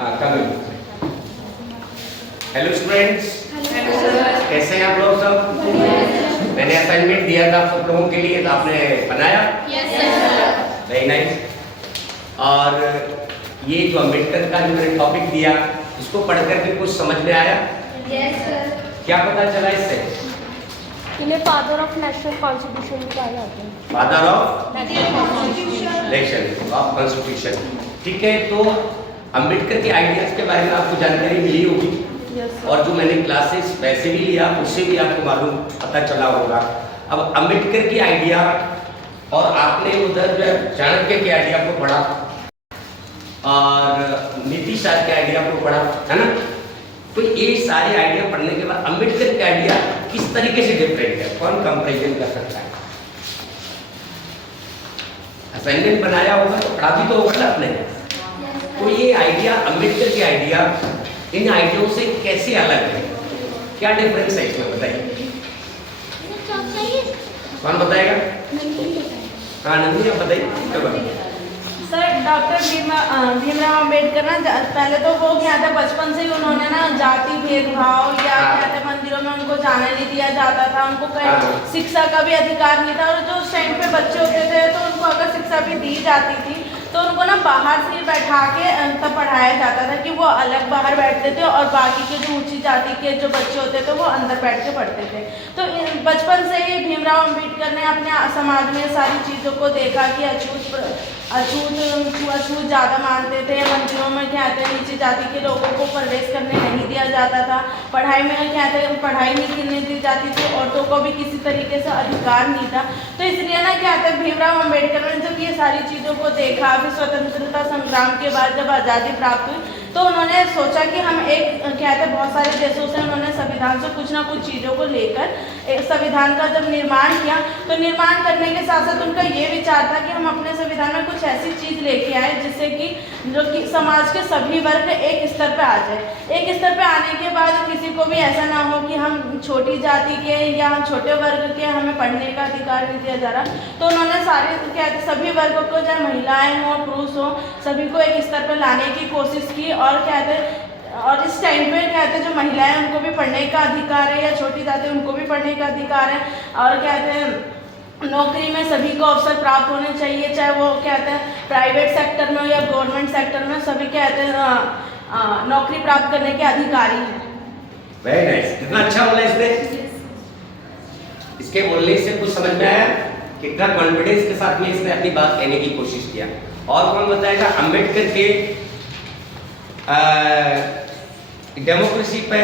Coming. Hello students, कैसे हैं आप लोग सब? मैंने असाइनमेंट दिया था आप सब लोगों के लिए, तो आपने बनाया? Yes sir. Very nice. और ये जो अम्बेडकर का जो मैंने टॉपिक दिया, इसको पढ़ करके कुछ समझ में आया? Yes sir. क्या पता चला इससे? इन्हें फादर ऑफ नेशनल कॉन्स्टिट्यूशन भी कहा जाता है। Father of constitution. Nation of constitution. ठीक है, तो अम्बेडकर के आइडियाज के बारे में आपको जानकारी मिली होगी, और जो मैंने क्लासेस वैसे भी लिया उससे भी आपको मालूम पता चला होगा। अब अम्बेडकर की आइडिया और आपने उधर जो चाणक्य के आइडिया को पढ़ा और नीतीश सर के आइडिया को पढ़ा, है ना? तो ये सारे आइडिया पढ़ने के बाद अम्बेडकर के आइडिया किस तरीके से डिफरेंट है, कौन कंपैरिजन कर सकता है? असाइनमेंट बनाया होगा तो पढ़ा भी तो होगा ना आपने। तो ये आइडिया, अम्बेडकर के आइडिया इन आइडियों से कैसे अलग है, क्या डिफरेंस है इसमें, बताइए। कौन बताएगा? हाँ नंदी, आप बताइए। सर डॉक्टर भीमराव अम्बेडकर ना, पहले तो वो क्या था, बचपन से ही उन्होंने ना जाति भेदभाव या क्या था, मंदिरों में उनको जाने नहीं दिया जाता था, उनको कहीं शिक्षा का भी अधिकार नहीं था। और जो उस टाइम पे बच्चे होते थे तो उनको अगर शिक्षा भी दी जाती थी तो उनको ना बाहर से बैठा के तब पढ़ाया जाता था कि वो अलग बाहर बैठते थे और बाकी के जो ऊंची जाति के जो बच्चे होते थे वो अंदर बैठ के पढ़ते थे। तो बचपन से ही भीमराव अम्बेडकर ने अपने समाज में सारी चीज़ों को देखा कि अछूत ज़्यादा मानते थे, मंदिरों में क्या थे नीची जाति के लोगों को प्रवेश करने नहीं दिया जाता था, पढ़ाई में क्या थे पढ़ाई नहीं करने दी जाती थी, औरतों को भी किसी तरीके से अधिकार नहीं था। तो इसलिए ना क्या था, भीमराव अम्बेडकर ने जब ये सारी चीज़ों को देखा, फिर स्वतंत्रता संग्राम के बाद जब आज़ादी प्राप्त हुई तो उन्होंने सोचा कि हम एक क्या था, बहुत सारे देशों से उन्होंने संविधान से कुछ ना कुछ चीज़ों को लेकर एक संविधान का जब निर्माण किया, तो निर्माण करने के साथ साथ उनका ये विचार था कि हम अपने संविधान में कुछ ऐसी चीज़ लेके आए जिससे कि जो कि समाज के सभी वर्ग एक स्तर पर आ जाए। एक स्तर पर आने के बाद किसी को भी ऐसा ना हो कि हम छोटी जाति के या हम छोटे वर्ग के, हमें पढ़ने का अधिकार नहीं दिया जा रहा। तो उन्होंने सारे क्या सभी वर्गों को, चाहे महिलाएं हों पुरुष हों, सभी को एक स्तर पर लाने की कोशिश की। और कहते और इस टाइम पे कहते जो महिलाएं उनको भी पढ़ने का अधिकार है, या छोटी जाति उनको भी पढ़ने का अधिकार है। और कहते हैं नौकरी में सभी को अवसर प्राप्त होने चाहिए, चाहे वो कहते हैं प्राइवेट सेक्टर में हो या गवर्नमेंट सेक्टर में, सभी कहते हैं नौकरी प्राप्त करने के अधिकारी हैं। वेरी नाइस, कितना अच्छा बोला इसने। इसके बोलने से कुछ समझ में आया, कितना कॉन्फिडेंस के साथ में इसने अपनी बात कहने की कोशिश किया। और कौन बताएगा अम्बेडकर के डेमोक्रेसी पर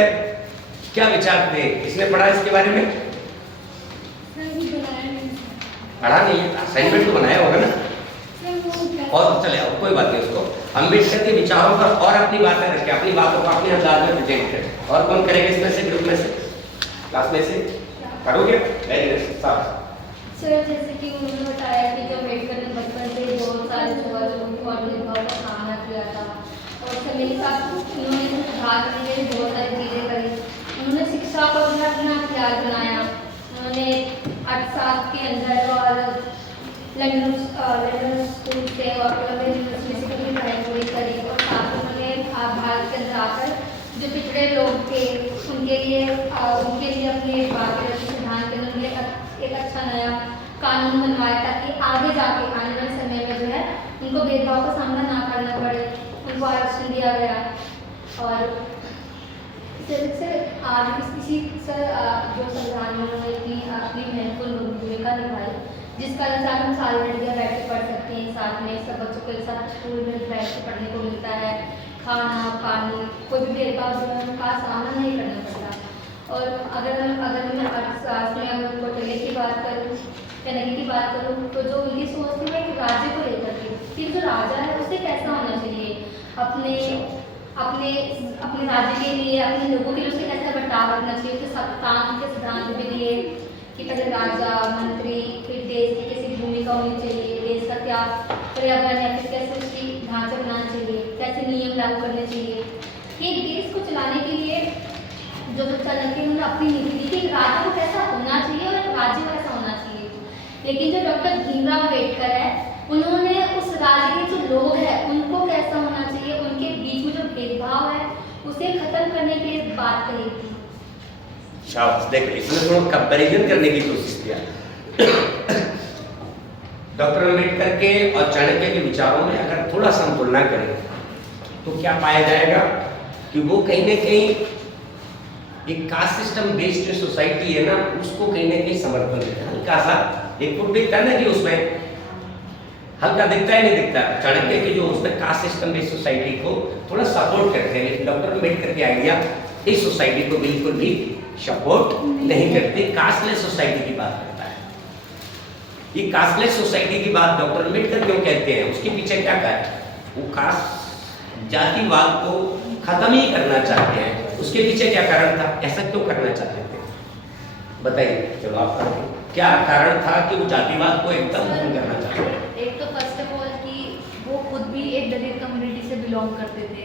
क्या विचार थे? इसने पढ़ा इसके बारे में? पढ़ा नहीं है, असाइनमेंट तो बनाया होगा ना। और चले आओ, कोई बात नहीं। उसको अम्बेडकर के विचारों पर और अपनी बातें रखें, अपनी बातों को अपने अंदाज में प्रेजेंट करें। और कौन करेगा इसमें से, ग्रुप में से, क्लास में से करोगे? Very nice. सर जैसे कि उन्होंने बताया कि जो अम्बेडकर ने बचपन से बहुत सारे भेदभाव का सामना किया था, और समय के साथ उन्होंने सुधार करने के लिए बहुत सारी चीज़ें करी। उन्होंने शिक्षा को भी अपना हथियार बनाया। उन्होंने 8 साल के अंदर और लंदन स्कूल से और कोलंबिया यूनिवर्सिटी से भी पढ़ाई पूरी करी, और साथ ही उन्होंने भारत के अंदर आकर जो पिछड़े लोग थे उनके लिए अपने भारतीय संविधान के अंदर एक अच्छा नया कानून बनवाया ताकि आगे जाके आने वाले समय में जो है उनको भेदभाव का सामना ना करना पड़े, उनको आरक्षण दिया गया। और सर आज इसी सर जो संविधान में उन्होंने अपनी महत्वपूर्ण भूमिका निभाई, जिस कारण से हम सारी लड़कियाँ बैठ के पढ़ सकते हैं, साथ में सब बच्चों के साथ स्कूल में बैठ के पढ़ने को मिलता है, खाना पानी कोई भी भेदभाव का सामना नहीं करना पड़ता। और अगर मैं अर्थशास्त्र में अगर कोटले की बात करूँ या नगी की बात करूँ, तो जो उनकी सोच थी एक राज्य को लेकर के कि जो राजा है उसे कैसा होना चाहिए, अपने राज्य के लिए, अपने लोगों के लिए उसे कैसा बर्ताव रखना चाहिए, उसे काम के सिद्धांत भी दिए कि पहले राजा मंत्री, फिर देश की कैसी भूमिका होनी चाहिए, देश का क्या पर्यावरण या फिर कैसे उसकी ढांचा बनाना चाहिए, कैसे नियम लागू करने चाहिए। एक देश को चलाने के लिए जो चाणक्य उन्होंने अपनी नीति दी कि राज्य को कैसा होना चाहिए और राज्य कैसा होना चाहिए। लेकिन जो डॉक्टर भीमराव अम्बेडकर है, उन्होंने उस राज्य के जो लोग हैं उनको कैसा होना चाहिए, उनके बीच में जो भेदभाव है उसे खत्म करने के लिए बात कही थी। शाबाश, देखो इसमें थोड़ा कंपैरिजन करने की कोशिश किया। डॉक्टर अम्बेडकर के और चाणक्य के विचारों में अगर थोड़ा सा हम तुलना करें तो क्या पाया जाएगा कि वो कहीं ना कहीं एक कास्ट सिस्टम बेस्ड जो सोसाइटी है ना उसको कहीं ना कहीं समर्थन देते हैं। हल्का सा एक फुट दिखता है ना कि उसमें हल्का दिखता है नहीं दिखता, चाणक्य की जो उसमें कास्ट सिस्टम बेस्ड सोसाइटी को थोड़ा सपोर्ट करते हैं, लेकिन डॉक्टर अम्बेडकर के आइडिया इस सोसाइटी को बिल्कुल भी सपोर्ट नहीं करते, कास्टलेस सोसाइटी की बात करता है। ये कास्टलेस सोसाइटी की बात डॉक्टर अम्बेडकर क्यों कहते हैं, उसके पीछे क्या कहा है? वो कास्ट जातिवाद को खत्म ही करना चाहते हैं। उसके पीछे क्या कारण था, ऐसा क्यों करना चाहते थे बताइए? चलो आप बताइए क्या कारण था कि वो जातिवाद को एकदम खत्म करना चाहते थे? एक तो फर्स्ट ऑफ ऑल कि वो खुद भी एक दलित कम्युनिटी से बिलोंग करते थे,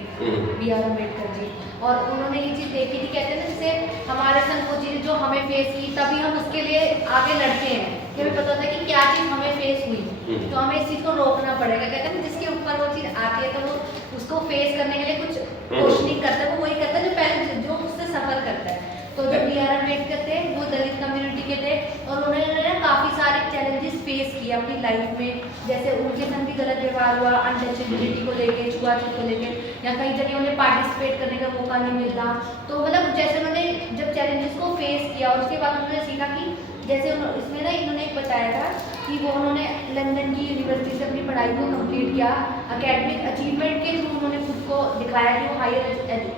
B.R. अम्बेडकर जी, और उन्होंने ये चीज़ देखी थी, कहते हैं ना जैसे हमारे संग वो चीज़ जो हमें फेस की तभी हम उसके लिए आगे लड़ते हैं कि हमें पता होता है कि क्या चीज़ हमें फेस हुई तो हमें इस चीज़ को रोकना पड़ेगा। कहते हैं ना जिसके ऊपर वो चीज़ आती है तो वो उसको फेस करने के लिए कुछ कोशिश नहीं करता, वो वही करता है जो पहले जो उससे सफ़र करता है। तो जो B.R. अम्बेडकर थे वो दलित कम्युनिटी के थे और उन्होंने ना काफ़ी सारे चैलेंजेस फेस किए अपनी लाइफ में, जैसे उनके संग भी गलत व्यवहार हुआ, अनटचेबिलिटी को लेके, छुआछूत को लेके, या कई जगह उन्हें पार्टिसिपेट करने का मौका नहीं मिलता। तो मतलब जैसे उन्होंने जब चैलेंजेस को फेस किया और उसके बाद उन्होंने सीखा कि जैसे इसमें ना इन्होंने एक बताया था कि वो उन्होंने लंदन की यूनिवर्सिटी से अपनी पढ़ाई को कंप्लीट किया, एकेडमिक अचीवमेंट के थ्रू उन्होंने खुद को दिखाया कि वो हायर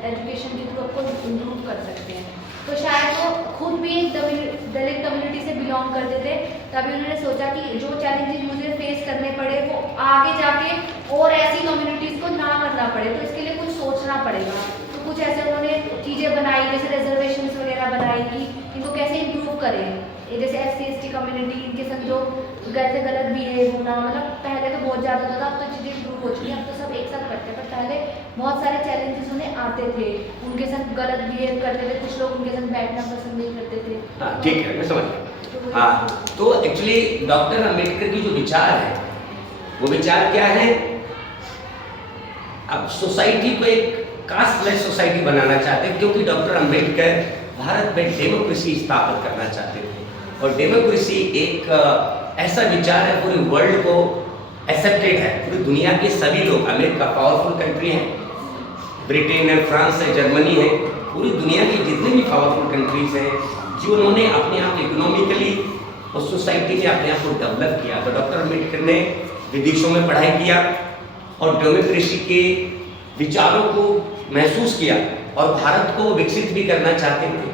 एजुकेशन के थ्रू आपको इम्प्रूव कर सकते हैं। तो शायद वो खुद भी एक दलित कम्युनिटी से बिलोंग करते थे, तभी उन्होंने सोचा कि जो चैलेंजेस मुझे फेस करने पड़े वो आगे जाके और ऐसी कम्युनिटीज़ को ना करना पड़े, तो इसके लिए कुछ सोचना पड़ेगा। तो कुछ ऐसे उन्होंने चीज़ें बनाई, जैसे रिजर्वेशंस वगैरह बनाई कि इनको कैसे इम्प्रूव करें, जैसे SC/ST कम्युनिटी इनके संग जो गलत बिहेव होना, मतलब पहले तो बहुत ज़्यादा होता था, अब तो चीज़ें इम्प्रूव हो चुकी हैं, अब तो सब एक साथ करते हैं, पर पहले बहुत सारे चैलेंजेस उन्हें आते थे, उनके संग गलत बिहेव करते थे, कुछ लोग उनके संग बैठना पसंद नहीं करते थे। हाँ ठीक है, मैं समझ गया। हाँ तो एक्चुअली डॉक्टर अम्बेडकर की जो विचार है वो विचार क्या है, अब सोसाइटी को एक कास्टलेस सोसाइटी बनाना चाहते हैं, क्योंकि डॉक्टर अम्बेडकर भारत में डेमोक्रेसी स्थापित करना चाहते थे और डेमोक्रेसी एक ऐसा विचार है पूरे वर्ल्ड को एक्सेप्टेड है, पूरी दुनिया के सभी लोग, अमेरिका पावरफुल कंट्री है, ब्रिटेन है, फ्रांस है, जर्मनी है, पूरी दुनिया की जितनी भी पावरफुल कंट्रीज हैं जो उन्होंने अपने आप इकोनॉमिकली उस सोसाइटी में अपने आप को डेवलप किया। तो डॉक्टर अम्बेडकर ने विदेशों में पढ़ाई किया और डेमोक्रेसी के विचारों को महसूस किया और भारत को विकसित भी करना चाहते थे।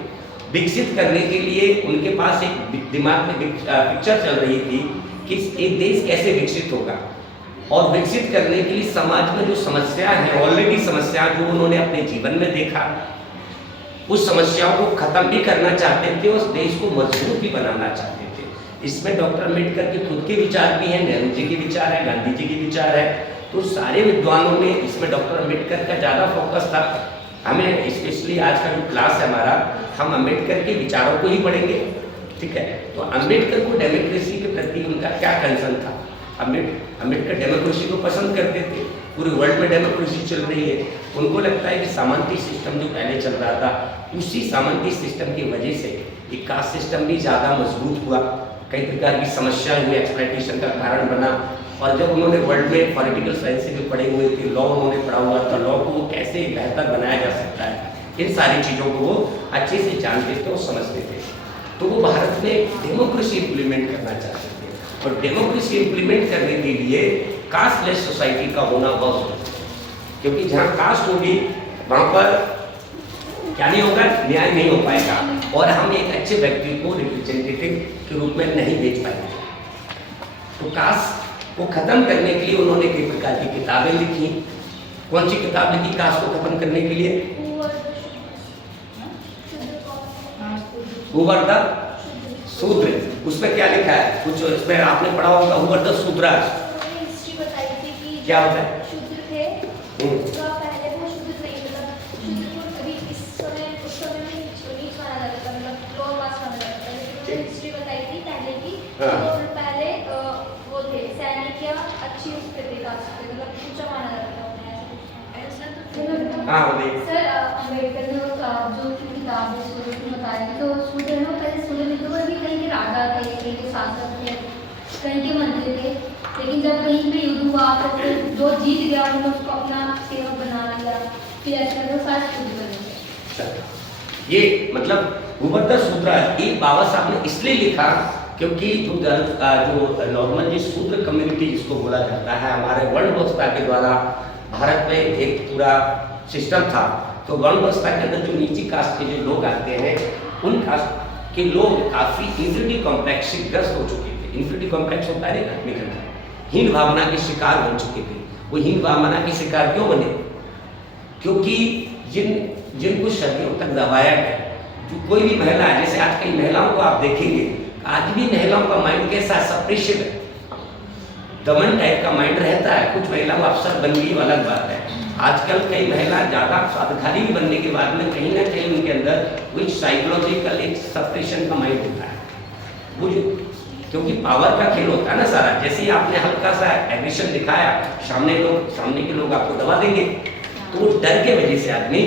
विकसित करने के लिए उनके पास एक दिमाग में पिक्चर चल रही थी कि एक देश कैसे विकसित होगा, और विकसित करने के लिए समाज में जो समस्या है, ऑलरेडी समस्या जो उन्होंने अपने जीवन में देखा, उस समस्याओं को खत्म भी करना चाहते थे, उस देश को मजबूत भी बनाना चाहते थे। इसमें डॉक्टर अम्बेडकर के खुद के विचार भी हैं, नेहरू जी के विचार है, गांधी जी के विचार है, तो सारे विद्वानों में इसमें डॉक्टर अम्बेडकर का ज़्यादा फोकस था। हमें स्पेशली आज का जो क्लास है हमारा, हम अम्बेडकर के विचारों को ही पढ़ेंगे, ठीक है। तो अम्बेडकर को डेमोक्रेसी के प्रति उनका क्या कंसर्न था? अम्बेडकर डेमोक्रेसी को पसंद करते थे, पूरे वर्ल्ड में डेमोक्रेसी चल रही है, उनको लगता है कि सामंती सिस्टम जो पहले चल रहा था, उसी सामंती सिस्टम की वजह से एक कास्ट सिस्टम भी ज़्यादा मजबूत हुआ, कई प्रकार की समस्याएं हुई, एक्सप्लॉयटेशन का कारण बना। और जब उन्होंने वर्ल्ड में पॉलिटिकल साइंस से भी पढ़े हुए थे, लॉ उन्होंने पढ़ा हुआ था, लॉ को वो कैसे बेहतर बनाया जा सकता है, इन सारी चीज़ों को वो अच्छे से जानते थे और समझते थे। तो वो भारत में डेमोक्रेसी इम्प्लीमेंट करना चाहते थे, और डेमोक्रेसी इम्प्लीमेंट करने के लिए कास्टलेस सोसाइटी का होना बहुत जरूरी है, क्योंकि जहाँ कास्ट होगी वहाँ पर क्या नहीं होगा, न्याय नहीं हो पाएगा, और हम एक अच्छे व्यक्ति को रिप्रेजेंटेटिव के रूप में नहीं भेज पाएंगे। तो कास्ट को खत्म करने के लिए उन्होंने कई प्रकार की किताबें लिखी। कौन सी किताब लिखी कास्ट को खत्म करने के लिए? हु वर द शूद्र। उसमें क्या लिखा है, कुछ इसमें आपने पढ़ा होगा, who were the Shudras. History बताई थी कि क्या होता है? शूद्र थे, तो पहले वो शूद्र नहीं, मतलब शूद्र को अभी इस समय उस समय में नीच माना जाता था, मतलब लोअर कास्ट माना जाता था। लेकिन हिस्ट्री बताई थी पहले की, तो पहले वो थे सैनिक या अच्छी उस पे थे, मतलब ऊंचा माना जाता था। हाँ देख सर अम्बेडकर ने जो किताब है सूर्य की बताई थी, तो सूर्य है ना पहले सूर्य मित्रों में भी कहीं के राजा थे, कहीं के शासक थे, कहीं के मंत्री थे, लेकिन जब कहीं पे युद्ध हुआ तो फिर जो जीत गया उन्होंने उसको अपना सेवक बना लिया, फिर ऐसे वो सारे शुद्ध बने। ये मतलब भूभद्र सूत्र एक बाबा साहब ने इसलिए लिखा क्योंकि जो नॉर्मल जो शूद्र कम्युनिटी जिसको बोला जाता है, हमारे वर्ण व्यवस्था के द्वारा भारत में एक पूरा सिस्टम था। तो वर्ण व्यवस्था के अंदर जो नीची कास्ट के जो लोग आते हैं, उन कास्ट के लोग काफ़ी इंफीरियरिटी कॉम्प्लेक्स से ग्रस्त हो चुके थे। इंफीरियरिटी कॉम्प्लेक्स होता है आदमी के अंदर, हीन भावना के शिकार बन चुके थे। वो हीन भावना के शिकार क्यों बने? क्योंकि जिनको सदियों तक दबाया गया, जो कोई भी महिला है, जैसे आज कई महिलाओं को आप देखेंगे, आज भी महिलाओं का माइंड कैसा सप्रेशन है, दमन टाइप का माइंड रहता है। कुछ महिलाओं अफसर बन गई अलग बात है। आजकल कई महिला ज़्यादा स्वाधिकारी बनने के बाद में कहीं ना कहीं उनके अंदर कुछ साइकोलॉजिकल एक सप्रेशन का माइंड होता है। वो जो क्योंकि पावर का खेल होता है ना सारा, जैसे ही आपने हल्का सा एग्रेशन दिखाया, सामने के लोग आपको दबा देंगे। तो डर के वजह से आदमी,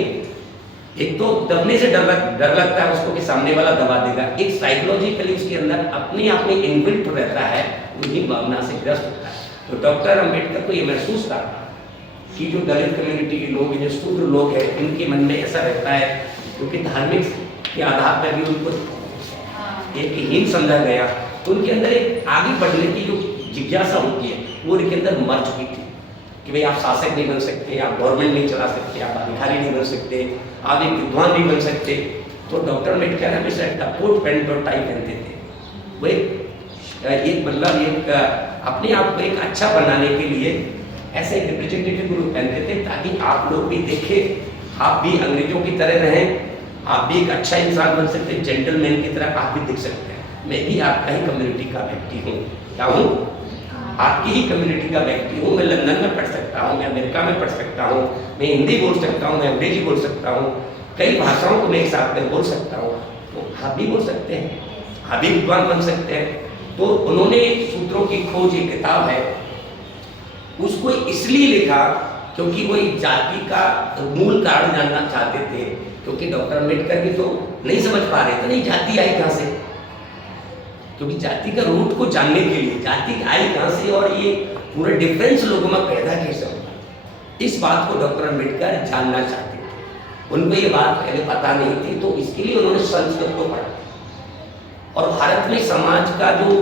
एक तो दबने से डर लगता है उसको कि सामने वाला दबा देगा, एक साइकोलॉजिकली उसके अंदर अपने आप में इनबिल्ट रहता है, वही भावना से ग्रस्त होता है। तो डॉक्टर अम्बेडकर को ये महसूस था कि जो दलित कम्युनिटी के लोग, जो शूद्र लोग हैं, इनके मन में ऐसा रहता है, क्योंकि धार्मिक के आधार पर भी उनको एक हीन समझा गया, तो उनके अंदर एक आगे बढ़ने की जो जिज्ञासा होती है वो उनके अंदर मर चुकी थी कि भाई आप शासक नहीं बन सकते, आप गवर्नमेंट नहीं चला सकते, आप अधिकारी नहीं बन सकते, आप एक विद्वान नहीं बन सकते। तो डॉक्टर अम्बेडकर हमेशा कोट पैंट और टाई पहनते थे। वो एक मतलब एक अपने आप को एक अच्छा बनाने के लिए ऐसे रिप्रेजेंटेटिव ग्रुप पहनते थे, ताकि आप लोग भी देखें, आप भी अंग्रेजों की तरह रहें, आप भी एक अच्छा इंसान बन सकते हैं, जेंटलमैन की तरह आप भी दिख सकते हैं। मैं भी आपका ही कम्युनिटी का व्यक्ति हूँ, क्या हूँ? आपकी ही कम्युनिटी का व्यक्ति हूँ। मैं लंदन में पढ़ सकता हूँ, मैं अमेरिका में पढ़ सकता हूँ, मैं हिंदी बोल सकता हूँ, मैं अंग्रेजी बोल सकता हूँ, कई भाषाओं को मैं एक साथ में बोल सकता हूँ। तो आप भी बोल सकते हैं, आप भी विद्वान बन सकते हैं। तो उन्होंने सूत्रों की खोज एक किताब है, उसको इसलिए लिखा क्योंकि वो एक जाति का मूल कारण जानना चाहते थे, क्योंकि डॉक्टर अम्बेडकर भी तो नहीं समझ पा रहे थे नहीं जाति आई कहाँ से, क्योंकि जाति का रूट को जानने के लिए जाति आई कहाँ से और ये पूरा डिफरेंस लोगों में पैदा कैसे होगा, इस बात को डॉक्टर अम्बेडकर जानना चाहते थे। उनको ये बात पहले पता नहीं थी, तो इसके लिए उन्होंने संस्कृत को पढ़ा और भारत में समाज का जो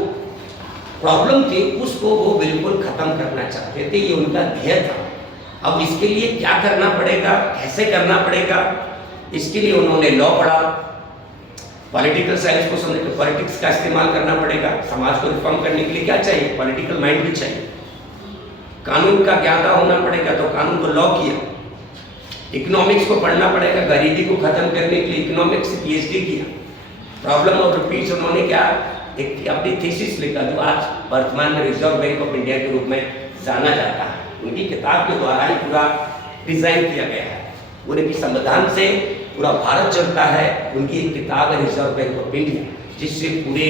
प्रॉब्लम थी उसको वो बिल्कुल खत्म करना चाहते थे, ये उनका ध्येय था। अब इसके लिए क्या करना पड़ेगा, कैसे करना पड़ेगा, इसके लिए उन्होंने लॉ पढ़ा, पॉलिटिकल साइंस को समझे, तो पॉलिटिक्स का इस्तेमाल करना पड़ेगा। समाज को रिफॉर्म करने के लिए क्या चाहिए? पॉलिटिकल माइंड भी चाहिए। कानून का ज्ञाता होना पड़ेगा, तो कानून को लॉ किया। इकोनॉमिक्स को पढ़ना पड़ेगा, गरीबी को खत्म करने के लिए इकोनॉमिक्स से पीएचडी किया। प्रॉब्लम ऑफ रुपीज उन्होंने क्या एक अपनी थीसिस लिखा, जो आज वर्तमान में रिजर्व बैंक ऑफ इंडिया के रूप में जाना जाता है। उनकी किताब के द्वारा ही पूरा डिजाइन किया गया है। उनकी संविधान से पूरा भारत चलता है। उनकी एक किताब है रिजर्व बैंक ऑफ इंडिया, जिससे पूरे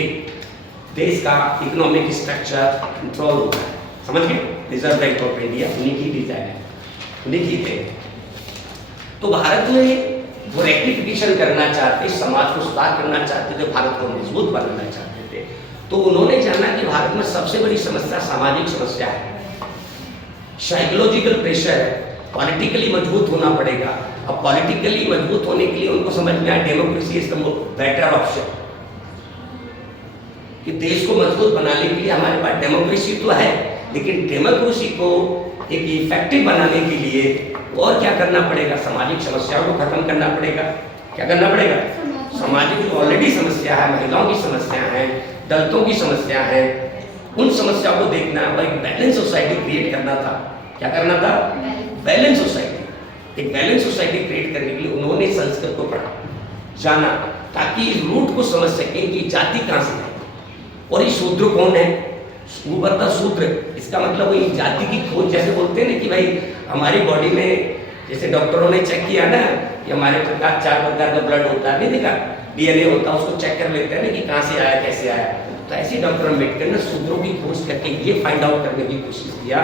देश का इकोनॉमिक स्ट्रक्चर कंट्रोल होता है। समझ गए? रिजर्व बैंक ऑफ इंडिया उन्हीं की डिजाइन है, उन्हीं की थे। तो भारत में वो रेक्टिफिकेशन करना चाहते, समाज को सुधार करना चाहते थे, भारत को मजबूत बनाना चाहते थे। तो उन्होंने जाना कि भारत में सबसे बड़ी समस्या सामाजिक समस्या है, साइकोलॉजिकल प्रेशर है, पॉलिटिकली मजबूत होना पड़ेगा। अब पॉलिटिकली मजबूत होने के लिए उनको समझ में आया democracy is the better option, कि देश को मजबूत बनाने के लिए हमारे पास डेमोक्रेसी तो है, लेकिन डेमोक्रेसी को एक इफेक्टिव बनाने के लिए और क्या करना पड़ेगा? सामाजिक समस्याओं को खत्म करना पड़ेगा। क्या करना पड़ेगा? सामाजिक जो ऑलरेडी समस्या है, महिलाओं की समस्या है, दलितों की समस्या है, उन समस्याओं को देखना, एक बैलेंस सोसाइटी क्रिएट करना था। क्या करना था? Balance society. एक बैलेंस सोसाइटी क्रिएट करने के लिए उन्होंने संस्कृत को पढ़ा, जाना, ताकि रूट को समझ सकें कि जाति कहाँ से है और ये शूद्र कौन है। भूभद्र सूत्र, इसका मतलब वही जाति की खोज। जैसे बोलते हैं ना कि भाई हमारी बॉडी में, जैसे डॉक्टरों ने चेक किया ना कि हमारे प्रकार 4 प्रकार का ब्लड होता है, नहीं देखा, डीएनए होता है, उसको चेक कर लेते हैं ना कि कहाँ से आया, कैसे आया। तो ऐसे डॉक्टर अम्बेडकर ने शूद्रों की खोज करके ये फाइंड आउट करने की कोशिश किया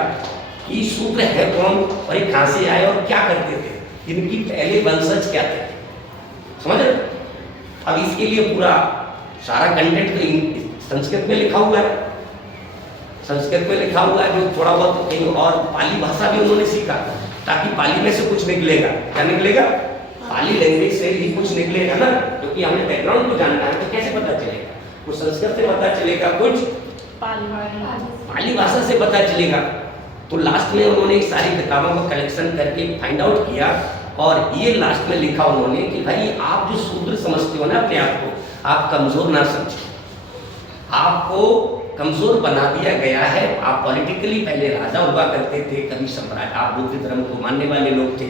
कि शूद्र है कौन और ये कहाँ से आए और क्या करते थे। इनकी पहले वंशज क्या थे, समझ रहे? अब इसके लिए पूरा सारा कंटेंट तो संस्कृत में लिखा हुआ है, संस्कृत में लिखा हुआ है, जो थोड़ा बहुत कहीं और पाली भाषा भी उन्होंने सीखा ताकि पाली में से कुछ निकलेगा। क्या निकलेगा? पाली लैंग्वेज से ही कुछ निकलेगा ना, क्योंकि हमें बैकग्राउंड को जानना है तो कैसे पता चलेगा? कुछ संस्कृत से पता चलेगा, कुछ पाली भाषा से पता चलेगा। तो लास्ट में उन्होंने सारी किताबों को कलेक्शन करके फाइंड आउट किया और ये लास्ट में लिखा उन्होंने कि भाई आप जो शूद्र समझते हो ना अपने आप को, आप कमजोर ना समझो, आपको कमजोर बना दिया गया है। आप पॉलिटिकली पहले राजा हुआ करते थे, कभी सम्राट, आप बुद्ध धर्म को मानने वाले लोग थे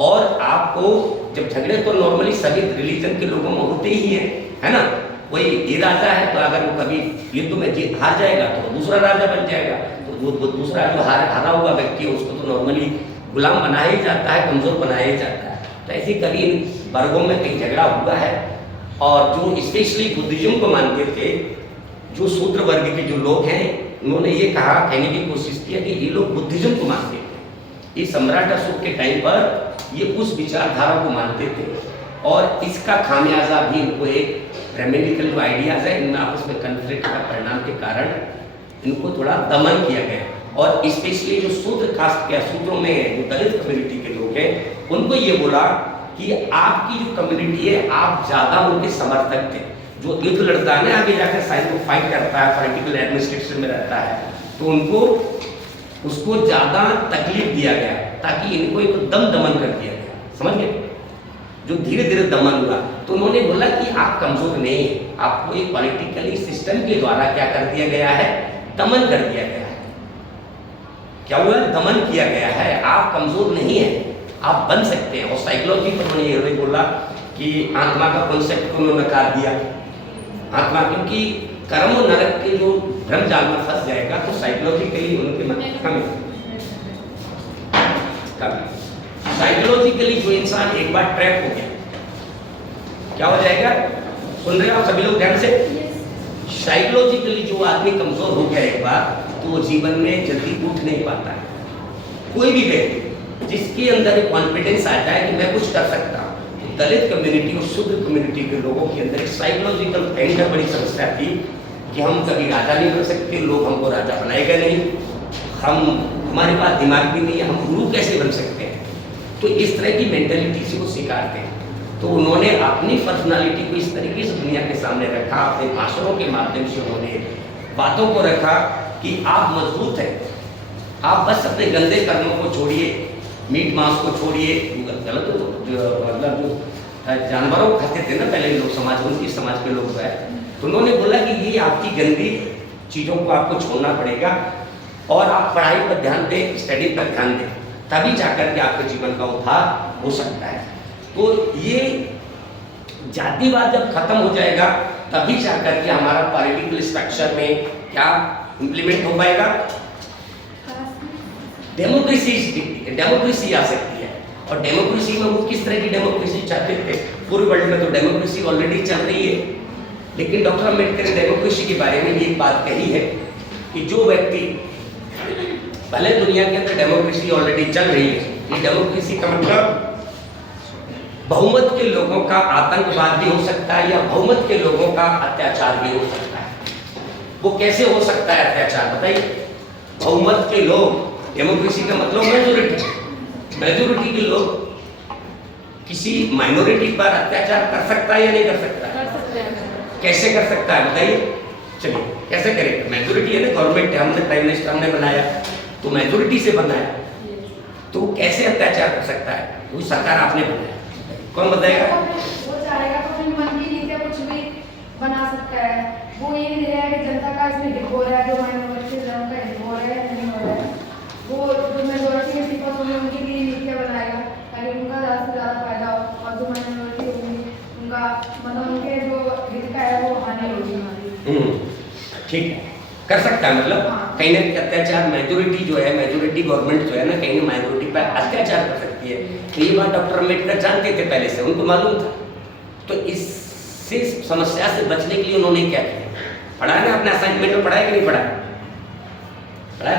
और आपको जब झगड़े तो नॉर्मली सभी रिलीजन के लोगों में होते ही है ना? कोई ये राजा है तो अगर वो कभी युद्ध में हार जाएगा तो दूसरा राजा बन जाएगा, तो वो दूसरा जो हारा हुआ व्यक्ति है उसको तो नॉर्मली गुलाम बनाया ही जाता है, कमजोर बनाया ही जाता है। तो ऐसे कभी इन वर्गों में कहीं झगड़ा हुआ है और जो स्पेशली बुद्धिज्म को मानते थे, जो शूद्र वर्ग के जो लोग हैं, उन्होंने ये कहा, कहने की कोशिश की है कि ये लोग बुद्धिज्म को मानते थे। ये सम्राट अशोक के टाइम पर ये उस विचारधारा को मानते थे और इसका खामियाजा भी इनको एक रेमेडिकल जो आइडियाज है इनमें आपस में कन्फ्लिक्ट का परिणाम के कारण इनको थोड़ा दमन किया गया और स्पेशली जो शूद्र कास्ट के शूद्रों में जो दलित कम्युनिटी के लोग हैं उनको ये बोला कि आपकी जो कम्युनिटी है आप ज़्यादा उनके समर्थक थे। जो युद्ध लड़ता है ना आगे जाकर साइड को फाइट करता है, पॉलिटिकल एडमिनिस्ट्रेशन में रहता है, तो उनको उसको ज़्यादा तकलीफ दिया गया ताकि इनको एक दमन कर दिया गया, समझ गए? जो धीरे धीरे दमन हुआ तो उन्होंने बोला कि आप कमजोर नहीं है, आपको एक पॉलिटिकली सिस्टम के द्वारा क्या कर दिया गया है? दमन कर दिया गया है। क्या हुआ? दमन किया गया है, आप कमजोर नहीं है, आप बन सकते हैं। और साइकोलॉजी पर उन्होंने ये बोला कि आत्मा का कॉन्सेप्ट को उन्होंने नकार दिया। आत्मा क्योंकि कर्म और नरक के जो भ्रम जाल में फंस जाएगा तो साइकोलॉजिकली उनके मन कमी साइकोलॉजिकली जो इंसान एक बार ट्रैप हो गया क्या हो जाएगा? सुन रहे हो आप सभी लोग ध्यान से? साइकोलॉजिकली जो आदमी कमजोर हो गया एक बार तो वो जीवन में जल्दी उठ नहीं पाता है। कोई भी व्यक्ति जिसके अंदर एक कॉन्फिडेंस आता है कि मैं कुछ कर सकता हूँ, दलित कम्युनिटी और शूद्र कम्युनिटी के लोगों के अंदर एक साइकोलॉजिकल पेन का बड़ी समस्या थी कि हम कभी राजा नहीं बन सकते, लोग हमको राजा बनाएगा नहीं, हमारे पास दिमाग भी नहीं है, हम गुरु कैसे बन सकते हैं? तो इस तरह की मेंटेलिटी से वो शिकार थे। तो उन्होंने अपनी पर्सनालिटी को इस तरीके से दुनिया के सामने रखा, अपने भाषणों के माध्यम से उन्होंने बातों को रखा कि आप मजबूत हैं, आप बस अपने गंदे कर्मों को छोड़िए, मीट मांस को छोड़िए, गलत मतलब जो जानवरों को खाते थे ना पहले लोग समाज, उनकी समाज के लोग है, तो उन्होंने बोला कि ये आपकी गंदी चीज़ों को आपको छोड़ना पड़ेगा और आप पढ़ाई पर ध्यान दें, स्टडी पर ध्यान दें, तभी जाकर के आपके जीवन का उद्धार हो सकता है। तो ये जातिवाद जब खत्म हो जाएगा तभी जाकर के हमारा पॉलिटिकल स्ट्रक्चर में क्या इम्प्लीमेंट हो पाएगा? डेमोक्रेसी आ सकती है। और डेमोक्रेसी में वो किस तरह की डेमोक्रेसी चाहते थे? पूरे वर्ल्ड में तो डेमोक्रेसी ऑलरेडी चल रही है, लेकिन डॉक्टर अम्बेडकर ने डेमोक्रेसी के बारे में ये बात कही है कि जो व्यक्ति, भले दुनिया के अंदर डेमोक्रेसी ऑलरेडी चल रही है, ये डेमोक्रेसी का मतलब बहुमत के लोगों का आतंकवाद भी हो सकता है या बहुमत के लोगों का अत्याचार भी हो सकता है। वो कैसे हो सकता है अत्याचार, बताइए? बहुमत के लोग, डेमोक्रेसी का मतलब मेजोरिटी के लोग किसी माइनॉरिटी पर अत्याचार कर सकता है या नहीं कर सकता? कैसे कर सकता है बताइए? चलिए कैसे करेगा? मेजोरिटी है ना, गवर्नमेंट है, हमने प्राइम मिनिस्टर हमने बनाया तो मेजोरिटी से बनाया, तो कैसे अत्याचार कर सकता है? वो सरकार आपने बनाया, कौन बताएगा? वो चाहेगा तो अपनी मन की नीतियाँ कुछ भी बना सकता है। वो ये नहीं है कि जनता का इसमें हित हो रहा है, जो माइनॉरिटी धर्म का हित हो रहा है नहीं हो रहा है, वो जो मेजोरिटी के पीपल होंगे उनके लिए नीतियाँ बनाएगा ताकि उनका ज़्यादा से ज़्यादा फायदा हो और जो माइनॉरिटी होंगी उनका मतलब उनके जो हित का है वो हानि होगी हमारी। ठीक है, कर सकता है, मतलब कहीं ना कहीं अत्याचार मेजोरिटी जो है, मेजोरिटी गवर्नमेंट जो है ना, कहीं माइनॉरिटी पर अत्याचार कर सकती है। तो ये बात डॉक्टर अम्बेडकर जानते थे पहले से, उनको मालूम था। तो इससे समस्या से बचने के लिए उन्होंने क्या किया? पढ़ा ना अपने असाइनमेंट में, पढ़ा कि नहीं पढ़ा? पढ़ा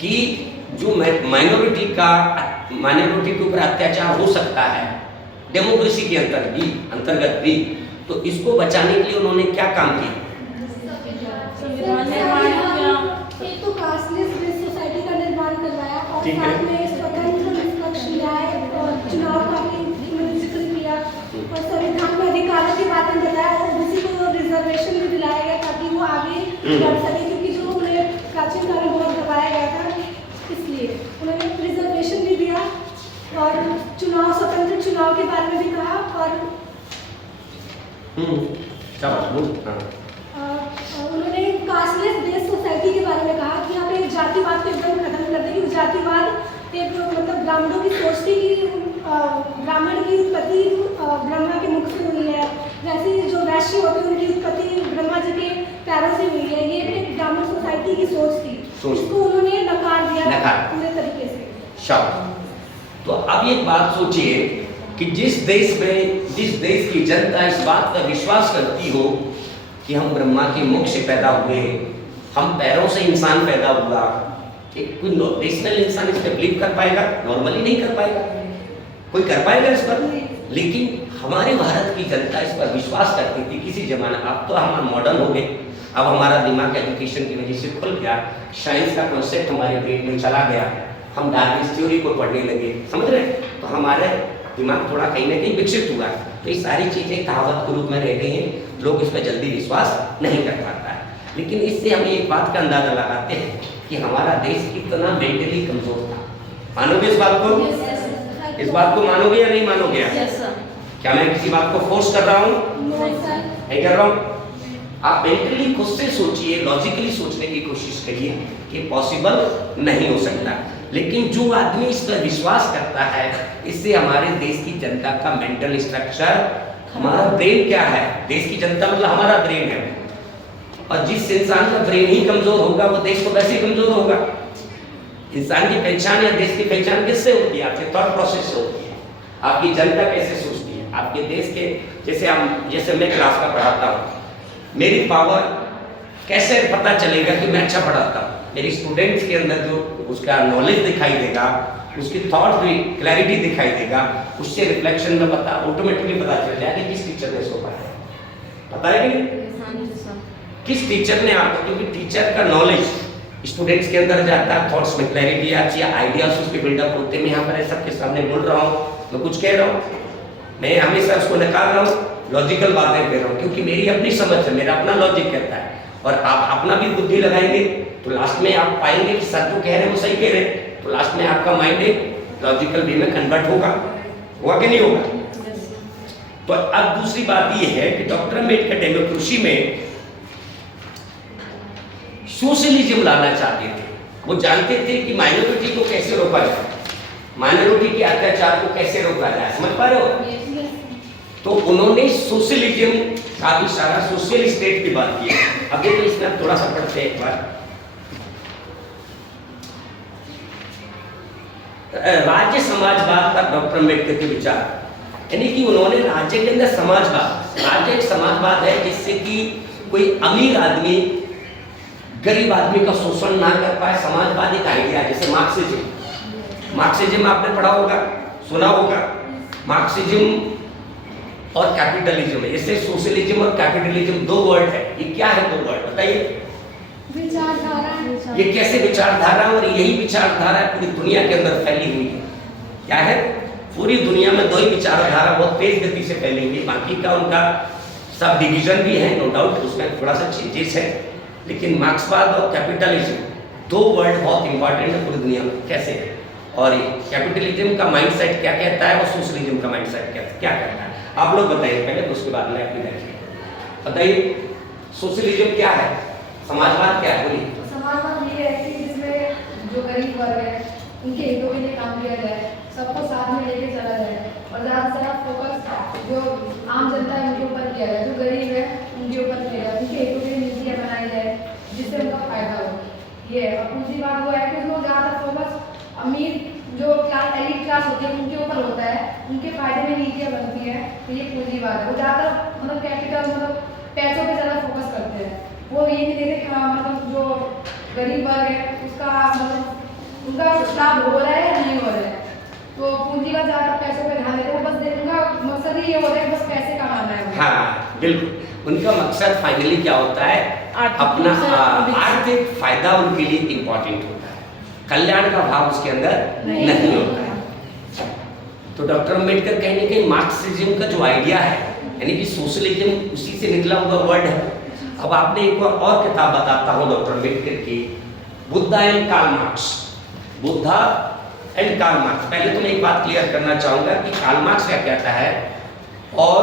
कि जो माइनॉरिटी का माइनॉरिटी के ऊपर अत्याचार हो सकता है डेमोक्रेसी के अंतर्गत भी, तो इसको बचाने के लिए उन्होंने क्या काम किया? संविधान निर्माण किया। एक तो कास्टलेस सोसाइटी का निर्माण करवाया और ठीक है। साथ में स्वतंत्र निष्पक्ष न्याय और चुनाव का भी उन्होंने जिक्र किया और संविधान में अधिकारों के बारे में बताया और ओबीसी को रिजर्वेशन भी दिलाया गया ताकि वो आगे बढ़ सके, क्योंकि जो उन्हें प्राचीन काल में बहुत दबाया गया था, इसलिए उन्होंने रिजर्वेशन भी दिया और स्वतंत्र चुनाव के बारे में भी कहा और उन्होंने कास्टलेस बेस्ड सोसाइटी के बारे में कहा कि यहाँ पे जातिवाद को एकदम खत्म कर दें, क्योंकि जातिवाद एक मतलब ब्राह्मणों की सोच थी कि ब्राह्मण की उत्पत्ति ब्रह्मा के मुख से हुई है, वैसे ही जो वैश्य होते हैं उनकी उत्पत्ति ब्रह्मा जी के पैरों से हुई है। ये एक ब्राह्मण सोसाइटी की सोच थी, इसको उन्होंने नकार दिया पूरे तरीके से। शाबाश। तो अब एक बात सोचिए कि जिस देश की जनता इस बात का विश्वास करती हो कि हम ब्रह्मा के मुख से पैदा हुए, हम पैरों से इंसान पैदा हुआ, एक कोई नेशनल इंसान इस पर बिलीव कर पाएगा? नॉर्मली नहीं कर पाएगा, कोई कर पाएगा इस पर? लेकिन हमारे भारत की जनता इस पर विश्वास करती थी किसी जमाना। अब तो हम मॉडर्न हो गए, अब हमारा दिमाग एजुकेशन की वजह से खुल गया, साइंस का कॉन्सेप्ट हमारे ब्रेन में चला गया, हम डार्विन थ्योरी को पढ़ने लगे, समझ रहे? तो हमारे दिमाग थोड़ा कहीं ना कहीं विकसित हुआ, तो ये सारी चीज़ें कहावत के रूप में रह गई हैं, लोग इस पर जल्दी विश्वास नहीं कर पाता है। लेकिन इससे हम एक बात का अंदाजा लगाते हैं कि हमारा देश कितना मेंटली कमजोर था। मानोगे इस बात को? इस बात को मानोगे या नहीं मानोगे? क्या मैं किसी बात को फोर्स कर रहा हूँ? नहीं कर रहा हूँ। आप मेंटली खुद से सोचिए, लॉजिकली सोचने की कोशिश करिए कि पॉसिबल नहीं हो सकता। लेकिन जो आदमी इस पर विश्वास करता है, इससे हमारे देश की जनता का मेंटल स्ट्रक्चर, हमारा ब्रेन क्या है, देश की जनता मतलब हमारा ब्रेन है, और जिस इंसान का ब्रेन ही कमजोर होगा वो देश तो वैसे ही कमजोर होगा। इंसान की पहचान या देश की पहचान किससे होती है? आपके थॉट प्रोसेस से होती है। आपकी जनता कैसे सोचती है, आपके देश के, जैसे मैं क्लास का पढ़ाता हूँ, मेरी पावर कैसे पता चलेगा कि मैं अच्छा पढ़ाता हूँ? मेरी स्टूडेंट्स के अंदर जो उसका नॉलेज दिखाई देगा, उसकी थॉट भी क्लैरिटी दिखाई देगा, उससे रिफ्लेक्शन में ऑटोमेटिकली पता चल जाएगा कि किस टीचर ने सो पढ़ाया। पता है कि किस टीचर ने आपको, क्योंकि टीचर का नॉलेज स्टूडेंट्स के अंदर जाता है, थॉट्स में क्लैरिटी आती है, आइडियाज उसके बिल्डअप होते हैं। मैं यहाँ पर सबके सामने बोल रहा हूँ, मैं कुछ कह रहा हूँ, मैं हमेशा उसको नकार रहा हूँ, लॉजिकल बातें कह रहा हूँ, क्योंकि मेरी अपनी समझ है, मेरा अपना लॉजिक कहता है। और आप अपना भी बुद्धि लगाएंगे तो लास्ट में आप पाएंगे कि सर जो कह रहे हैं वो सही कह रहे हैं, तो लास्ट में आपका माइंड एक लॉजिकल वे में कन्वर्ट होगा कि नहीं होगा? तो अब दूसरी बात ये है कि डॉक्टर अम्बेडकर डेमोक्रेसी में सोशलिज्म लाना चाहते थे। वो जानते थे कि माइनॉरिटी को कैसे रोका जाए, माइनॉरिटी के अत्याचार को कैसे रोका जाए, समझ पा रहे हो? तो उन्होंने सोशलिज्म का भी सारा सोशल स्टेट की बात की। अब देखो इसमें थोड़ा सा पढ़ते हैं एक बार। राज्य समाजवाद का डॉक्टर अम्बेडकर के विचार, यानी कि उन्होंने राज्य के अंदर समाजवाद, राज्य एक समाजवाद है जिससे कि कोई अमीर आदमी गरीब आदमी का शोषण ना कर पाए। समाजवाद एक आइडिया, जैसे मार्क्सिज्म आपने पढ़ा होगा, सुना होगा। मार्क्सिज्म और कैपिटलिज्म है, जैसे सोशलिज्म और कैपिटलिज्म दो वर्ड है। ये क्या है दो वर्ड बताइए? विचारधारा। ये कैसे विचारधारा, और यही विचारधारा पूरी दुनिया के अंदर फैली हुई है। क्या है? पूरी दुनिया में दो ही विचारधारा बहुत तेज गति से फैली हुई है। बाकी का उनका सब डिवीजन भी है, नो डाउट, उसमें थोड़ा सा चेंजेस है, लेकिन मार्क्सवाद और कैपिटलिज्म दो वर्ड बहुत इंपॉर्टेंट है पूरी दुनिया में। कैसे? और कैपिटलिज्म का माइंडसेट क्या कहता है और सोशलिज्म का माइंडसेट क्या कहता है, आप लोग बताइए पहले, तो उसके बाद में अपनी देखिए। बताइए सोशलिज्म क्या है, समाजवाद क्या है? बोलिए। समाजवाद ये है कि जिसमें जो गरीब वर्ग है उनके हितों के लिए काम किया जाए, सबको साथ में लेके चला जाए, और ज़्यादा से ज़्यादा फोकस जो आम जनता है उनके ऊपर किया जाए, जो गरीब है उनके ऊपर किया जाए, उनके हितों के लिए नीतियाँ बनाई जाए जिससे उनका फायदा हो। ये है। और दूसरी बात वो है कि उसमें ज़्यादा फोकस अमीर जो क्लास, एलिट क्लास होती है उनके ऊपर होता है, उनके फायदे में नीतियाँ बनती हैं। तो ये पूंजीवाद है। वो ज़्यादा मतलब कैपिटल, मतलब पैसों पे ज़्यादा फोकस करते हैं। वो ये नहीं देखे कि मतलब जो गरीब वर्ग है उसका मतलब उनका लाभ हो रहा है या नहीं हो रहा है। तो पूंजीवाद ज़्यादा पैसों पे ध्यान देते हैं, वो बस उनका मकसद ही ये होता है बस पैसे कमाना है। हाँ बिल्कुल, उनका मकसद फाइनली क्या होता है, अपना आर्थिक फायदा उनके लिए इम्पोर्टेंट होता है, कल्याण का भाव उसके अंदर नहीं होता है। तो डॉक्टर अम्बेडकर कहने के मार्क्सिज्म का जो आइडिया है, यानी कि सोशलिज्म उसी से निकला हुआ वर्ड है। अब आपने एक और किताब बताता हूँ डॉक्टर अम्बेडकर की, Buddha and Karl Marx. Buddha and Karl Marx. पहले तो मैं एक बात क्लियर करना चाहूंगा कि कार्ल मार्क्स क्या कहता है और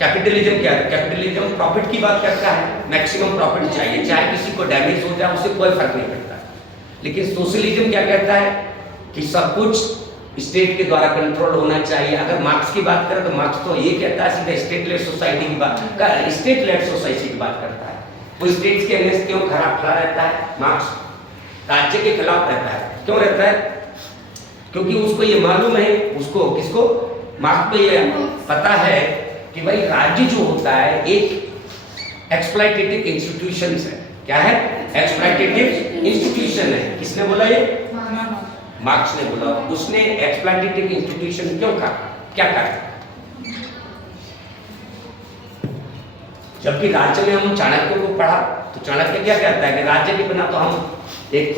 कैपिटलिज्म क्या है। कैपिटलिज्म प्रॉफिट की बात करता है, मैक्सिमम प्रॉफिट चाहिए, चाहे किसी को डैमेज हो जाए उससे कोई फर्क नहीं पड़ता। लेकिन सोशलिज्म क्या कहता है कि सब कुछ स्टेट के द्वारा कंट्रोल होना चाहिए। अगर मार्क्स की बात करें तो मार्क्स तो ये कहता है सीधा स्टेट लेड सोसाइटी की बात, स्टेट लेड सोसाइटी की बात करता है। वो स्टेट्स के अगेंस्ट क्यों खड़ा रहता है मार्क्स, राज्य के खिलाफ रहता है। क्यों रहता है? क्योंकि उसको ये मालूम है, उसको किसको, मार्क्स को ये पता है कि भाई राज्य जो होता है एक एक्सप्लॉइटेटिव इंस्टीट्यूशंस है। क्या है? एक्सप्लॉइटेटिव इंस्टीट्यूशन है। किसने बोला ये? मार्क्स ने बोला। उसने एक्सप्लॉइटेटिव इंस्टीट्यूशन क्यों कहा, क्या कहा? जबकि राज्य में हम चाणक्य को पढ़ा तो चाणक्य क्या कहता है कि राज्य के बिना तो हम एक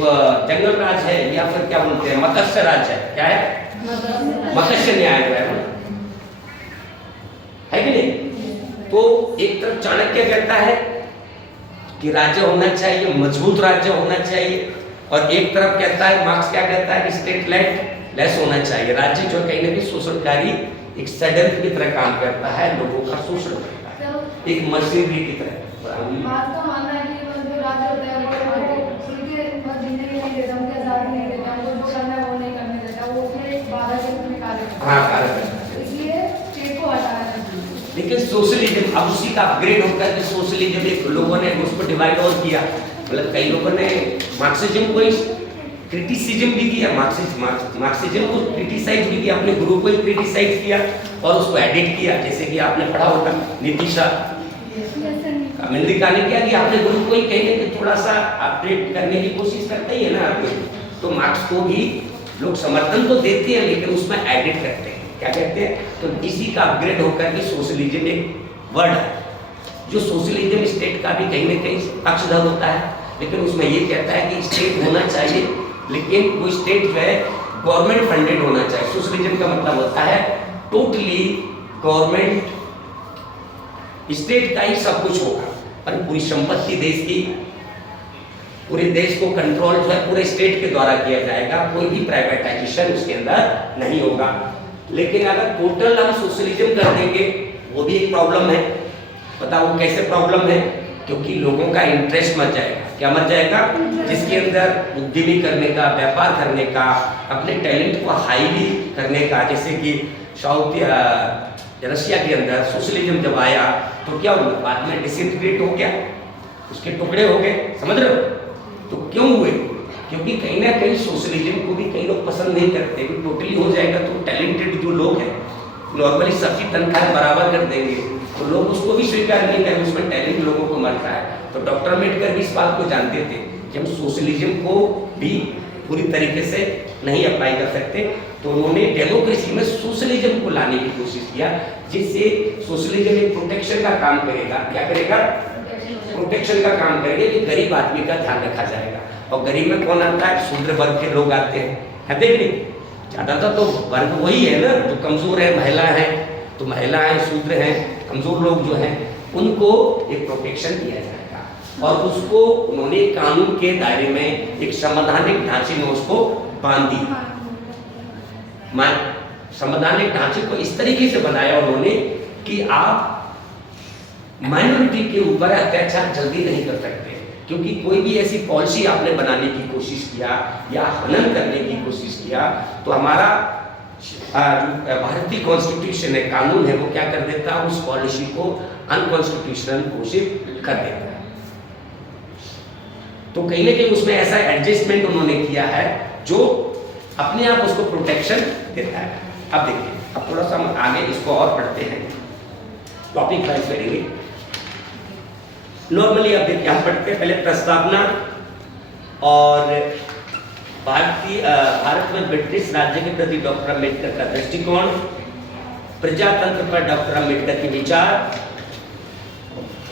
जंगल राज है या फिर क्या बोलते हैं मत्स्य राज है। क्या है? मत्स्य न्याय है कि नहीं? तो एक तरफ चाणक्य कहता है कि राज्य होना चाहिए, मजबूत राज्य होना चाहिए, और एक तरफ कहता है मार्क्स क्या कहता है कि स्टेट लेस होना चाहिए। राज्य जो कहीं ना कहीं शोषणकारी एक षड्यंत्र की तरह काम करता है, लोगों का शोषण करता है, एक मशीनरी की तरह। मार्क्स का मानना है कि जो राज्य होता है वो उनके जिंदगी नहीं देता, उनके आजादी नहीं देता, उनको जो करना है वो नहीं करने देता, वो उसमें बाधा के रूप में कार्य करता है। हाँ, कार्य करता है। इसलिए स्टेट को हटाना चाहिए। लेकिन सोशलिज्म अब उसी का अपग्रेड होकर के सोशलिज्म एक लोगों ने उसको डिवाइड और किया। मतलब कई लोगों ने मार्क्सिज्म को क्रिटिसिज्म भी किया, मार्क्सिज्म को क्रिटिसाइज भी किया, अपने गुरु को ही क्रिटिसाइज किया और उसको एडिट किया। जैसे कि आपने पढ़ा होगा नीतीशा कामिंदिका ने क्या किया, अपने गुरु को ही कहेंगे कि थोड़ा सा अपडेट करने की कोशिश करते ही है ना आपको। तो मार्क्स को भी लोग समर्थन तो देते हैं लेकिन उसमें एडिट करते हैं। क्या कहते हैं? तो इसी का अपग्रेड होकर के सोशलिज्म एक वर्ड है जो सोशलिज्म स्टेट का भी कहीं ना कहीं पक्षधर होता है, लेकिन उसमें ये कहता है कि स्टेट होना चाहिए लेकिन वो स्टेट जो है गवर्नमेंट फंडेड होना चाहिए। सोशलिज्म का मतलब होता है टोटली गवर्नमेंट, स्टेट का ही सब कुछ होगा और पूरी संपत्ति देश की, पूरे देश को कंट्रोल जो है पूरे स्टेट के द्वारा किया जाएगा, कोई भी प्राइवेटाइजेशन उसके अंदर नहीं होगा। लेकिन अगर टोटल हम सोशलिज्म कर देंगे वो भी एक प्रॉब्लम है। बताओ वो कैसे प्रॉब्लम है? क्योंकि लोगों का इंटरेस्ट मर जाएगा। क्या मर जाएगा? जिसके अंदर उद्यमी करने का, व्यापार करने का, अपने टैलेंट को हाईली करने का, जैसे कि साउथ रशिया के अंदर सोशलिज्म जब आया तो क्या हुआ? बाद में डिसइंटीग्रेट हो गया, उसके टुकड़े हो गए। समझ रहे हो? तो क्यों हुए? क्योंकि कहीं ना कहीं सोशलिज्म को भी कई लोग पसंद नहीं करते कि टोटली हो जाएगा तो टैलेंटेड जो लोग हैं नॉर्मली सबकी तनख्वाह बराबर कर देंगे, तो लोग उसको भी स्वीकार नहीं करेंगे, उसमें टैलेंट लोगों को मिलता है। तो डॉक्टर अम्बेडकर भी इस बात को जानते थे कि हम सोशलिज्म को भी पूरी तरीके से नहीं अप्लाई कर सकते, तो उन्होंने डेमोक्रेसी में सोशलिज्म को लाने की कोशिश किया, जिससे सोशलिज्म एक प्रोटेक्शन का काम करेगा। क्या करेगा? प्रोटेक्शन का काम करेगा कि गरीब आदमी का ध्यान रखा जाएगा। और गरीब में कौन आता है? शूद्र वर्ग के लोग आते हैं, है देख नहीं? ज़्यादातर तो वर्ग वही है ना जो कमजोर है, महिला है, तो महिला है, शूद्र हैं, कमजोर लोग जो हैं उनको एक प्रोटेक्शन दिया जाएगा। और उसको उन्होंने कानून के दायरे में एक संवैधानिक ढांचे में उसको बांध दिया। संवैधानिक ढांचे को इस तरीके से बनाया उन्होंने कि आप माइनॉरिटी के ऊपर अत्याचार जल्दी नहीं कर सकते, क्योंकि कोई भी ऐसी पॉलिसी आपने बनाने की कोशिश किया या हनन करने की कोशिश किया तो हमारा भारतीय कॉन्स्टिट्यूशन है, कानून है, वो क्या कर देता है? उस पॉलिसी को अनकॉन्स्टिट्यूशनल घोषित कर देता है। तो कहीं ना कहीं उसमें ऐसा एडजस्टमेंट उन्होंने किया है जो अपने आप उसको प्रोटेक्शन देता है। अब देखिए, अब थोड़ा सा हम आगे इसको और पढ़ते हैं, टॉपिक वाइज करेंगे। नॉर्मली अब देखिए हम पढ़ते हैं पहले प्रस्तावना और भारत में ब्रिटिश राज्य के प्रति डॉक्टर अम्बेडकर का दृष्टिकोण, प्रजातंत्र पर डॉक्टर अम्बेडकर के विचार,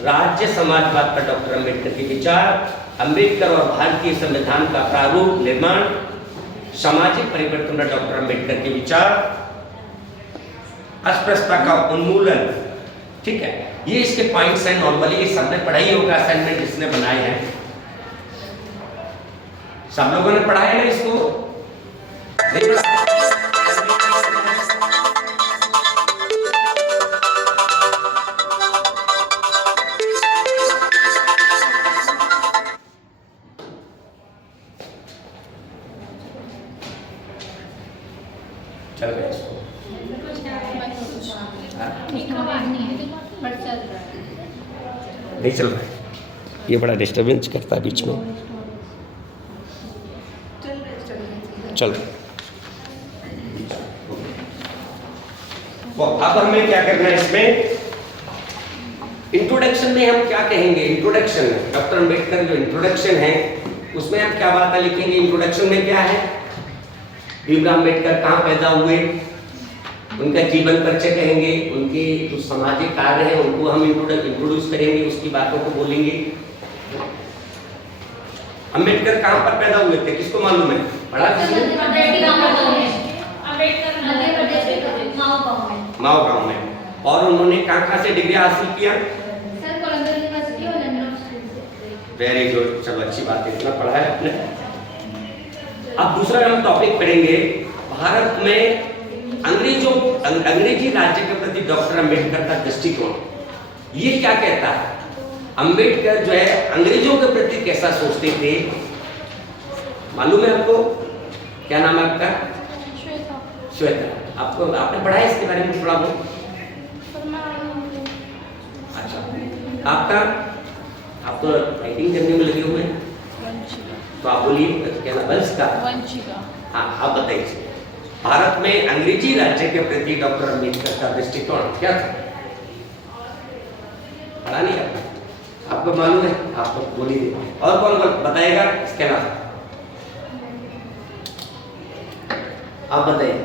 राज्य समाजवाद पर डॉक्टर अम्बेडकर के विचार, अम्बेडकर और भारतीय संविधान का प्रारूप निर्माण, सामाजिक परिवर्तन पर डॉक्टर अम्बेडकर के विचार, अस्पृश्यता का उन्मूलन। ठीक है, ये इसके पॉइंट्स हैं। नॉर्मली ये सबने पढ़ा ही होगा, असाइनमेंट जिसने बनाए हैं सब लोगों ने पढ़ा है ना इसको? नहीं पढ़ा? चल गया इसको नहीं चल रहा है, ये बड़ा डिस्टर्बेंस करता है बीच में। चल तो अब हमें क्या करना है इसमें? इंट्रोडक्शन में हम क्या कहेंगे? इंट्रोडक्शन में डॉक्टर अम्बेडकर जो इंट्रोडक्शन है उसमें हम क्या बातें लिखेंगे? इंट्रोडक्शन में क्या है? भीमराव अम्बेडकर कहाँ पैदा हुए, उनका जीवन परिचय कहेंगे, उनके जो सामाजिक कार्य है उनको हम इंट्रोड्यूस करेंगे, उसकी बातों को बोलेंगे। अम्बेडकर कहाँ पर पैदा हुए थे, किसको मालूम है? पढ़ा माओ गांव में। और उन्होंने कहाँ से डिग्री हासिल किया? वेरी गुड, चलो अच्छी बात है, इतना पढ़ा है आपने। अब दूसरा हम टॉपिक पढ़ेंगे, भारत में अंग्रेजी राज्य के प्रति डॉक्टर अम्बेडकर का दृष्टिकोण। ये क्या कहता है? अम्बेडकर जो है अंग्रेजों के प्रति कैसा सोचते थे, मालूम है आपको? क्या नाम है आपका? श्वेता। आपको आपने पढ़ा है इसके बारे में? थोड़ा बहुत। अच्छा, आपका आप तो राइटिंग करने में लगे हुए हैं, तो आप बोलिए क्या नाम? वंश का? हाँ, आप बताइए भारत में अंग्रेजी राज्य के प्रति डॉक्टर अम्बेडकर का दृष्टिकोण क्या था? पढ़ा नहीं आपको? आपको मालूम है? आपको बोलिए। और कौन बताएगा इसके अलावा? आप बताइए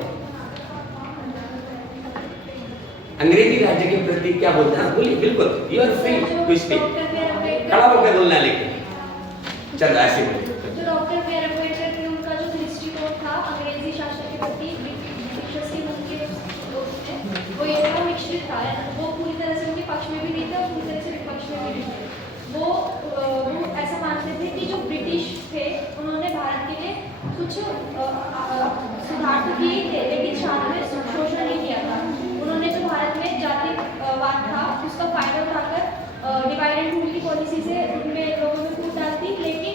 अंग्रेजी राज्य के प्रति क्या बोलते हैं? बोलिए, बिल्कुल you are free to speak. खड़ा होकर बोलना, लेकिन चल ऐसे बोलिए। जो डॉक्टर बी आर अम्बेडकर थे, उनका जो दृष्टिकोण था अंग्रेजी शासन के प्रति, ब्रिटिश के उनके वो ये था, मिश्रित था। वो पूरी तरह से उनके पक्ष में भी नहीं थे और पूरी तरह से विपक्ष में भी नहीं थे। वो ऐसा मानते थे कि जो ब्रिटिश थे उन्होंने भारत के लिए कुछ सुधार तो किए थे, लेकिन शांति में शोषण नहीं किया था। उन्होंने जो भारत में जातिवाद था उसका फायदा उठाकर डिवाइड एंड रूल की पॉलिसी से उनमें लोगों में फूट डालती, लेकिन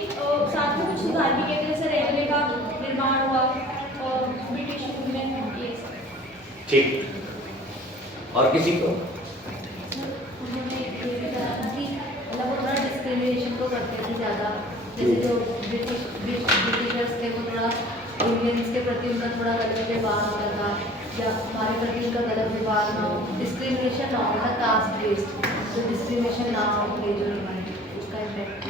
साथ में कुछ सुधार भी किए, जैसे रेलवे का निर्माण हुआ और ब्रिटिश रूल में ये सब। ठीक, और किसी को? मतलब वो थोड़ा डिस्क्रिमिनेशन तो करते थे ज़्यादा, जैसे जो ब्रिटिशर्स थे वो थोड़ा इंडियंस के प्रति उनका थोड़ा गलत व्यवहार होता था, या हमारे प्रति उनका गलत व्यवहार ना हो, डिस्क्रिमिनेशन ना हो, मतलब कास्ट बेस्ड तो डिस्क्रिमिनेशन ना हो, ये जो उसका इफेक्ट।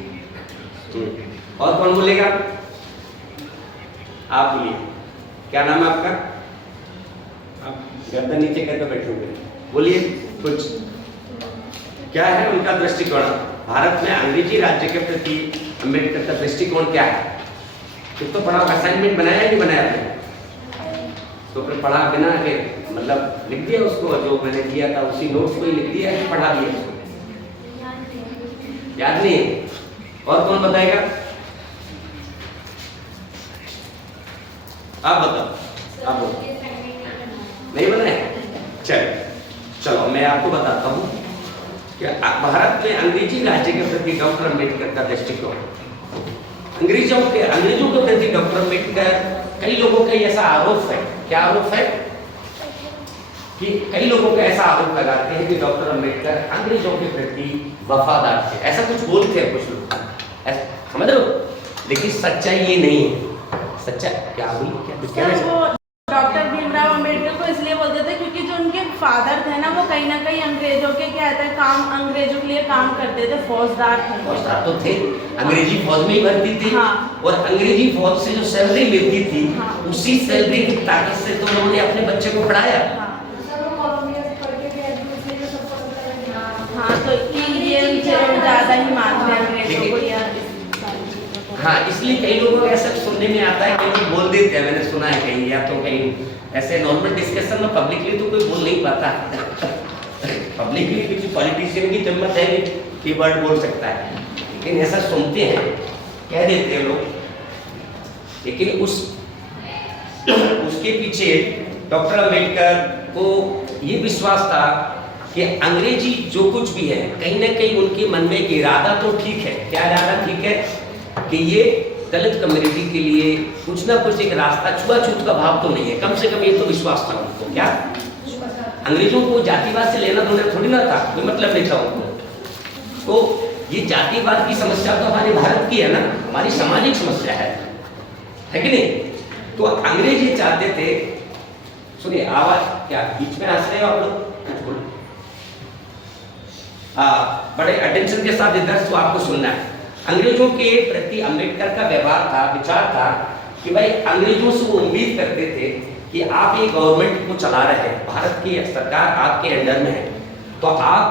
और कौन बोलेगा? आप बोलिए, क्या नाम है आपका? आप गर्दन नीचे करके बैठे हुए, बोलिए कुछ। क्या है उनका दृष्टिकोण? भारत में अंग्रेजी राज्य के प्रति अम्बेडकर का दृष्टिकोण क्या है? कुछ तो पढ़ा, असाइनमेंट बनाया नहीं बनाया आपने? तो फिर पढ़ा बिना के मतलब लिख दिया उसको, जो मैंने दिया था उसी नोट्स को ही लिख दिया है, पढ़ा दिया उसको? याद नहीं है? और कौन बताएगा? आप बताओ, आप बोलो। नहीं बनाए? चलो मैं आपको बताता हूँ कि भारत में अंग्रेजी राज्य के प्रति डॉक्टर अम्बेडकर का दृष्टिकोण। अंग्रेजों के प्रति डॉक्टर अम्बेडकर, कई लोगों का ऐसा आरोप है, क्या आरोप है? कि कई लोगों का ऐसा आरोप लगाते हैं कि डॉक्टर अम्बेडकर अंग्रेजों के प्रति वफादार थे, ऐसा कुछ बोलते हैं कुछ लोग, समझ लो। लेकिन सच्चाई ये नहीं है। सच्चाई क्या बोली? क्या डॉक्टर भीमराव अम्बेडकर को इसलिए बोलते थे क्योंकि जो उनके फादर थे ना वो कहीं ना कहीं अंग्रेजों के क्या कहते हैं काम अंग्रेजों के लिए काम करते थे, फौजदार थे। फौजदार तो थे, अंग्रेजी फौज में ही भर्ती थी। हाँ। और अंग्रेजी फौज से जो सैलरी मिलती थी, हाँ। उसी सैलरी की ताकत से तो उन्होंने अपने बच्चे को पढ़ाया। हाँ। सर वो कॉलोनिया से पढ़ के गए तो इसलिए जो सबको लगता है कि हाँ हाँ, तो ये ज़्यादा ही मानते हैं अंग्रेजों को या हाँ, इसलिए कई लोगों को ऐसा सुनने में आता है, कई लोग बोल देते हैं, मैंने सुना है कहीं, या तो कहीं ऐसे नॉर्मल डिस्कशन में पब्लिकली तो कोई बोल नहीं पाता। पब्लिकली किसी पॉलिटिशियन की हिम्मत है कि वर्ड बोल सकता है, लेकिन ऐसा सुनते हैं, कह देते हैं लोग। लेकिन उसके पीछे डॉक्टर अम्बेडकर को ये विश्वास था कि अंग्रेजी जो कुछ भी है, कहीं ना कहीं उनके मन में एक इरादा तो ठीक है। क्या इरादा ठीक है? कि ये दलित कम्युनिटी के लिए कुछ ना कुछ एक रास्ता, छुआछूत का भाव तो नहीं है, कम से कम ये तो विश्वास था उनको। क्या अंग्रेजों को जातिवाद से लेना देना थोड़ी ना था, कोई मतलब नहीं था उनको। तो ये जातिवाद की समस्या तो हमारे भारत की है ना, हमारी सामाजिक समस्या है कि नहीं? तो अंग्रेज ये चाहते थे, सुनिए आवाज क्या बीच में हंस रहे हो आप लोग? बड़े अटेंशन के साथ इधर तो आपको सुनना है। अंग्रेजों के प्रति अम्बेडकर का व्यवहार था, विचार था कि भाई अंग्रेजों से वो उम्मीद करते थे कि आप ये गवर्नमेंट को चला रहे हैं, भारत की सरकार आपके अंडर में है, तो आप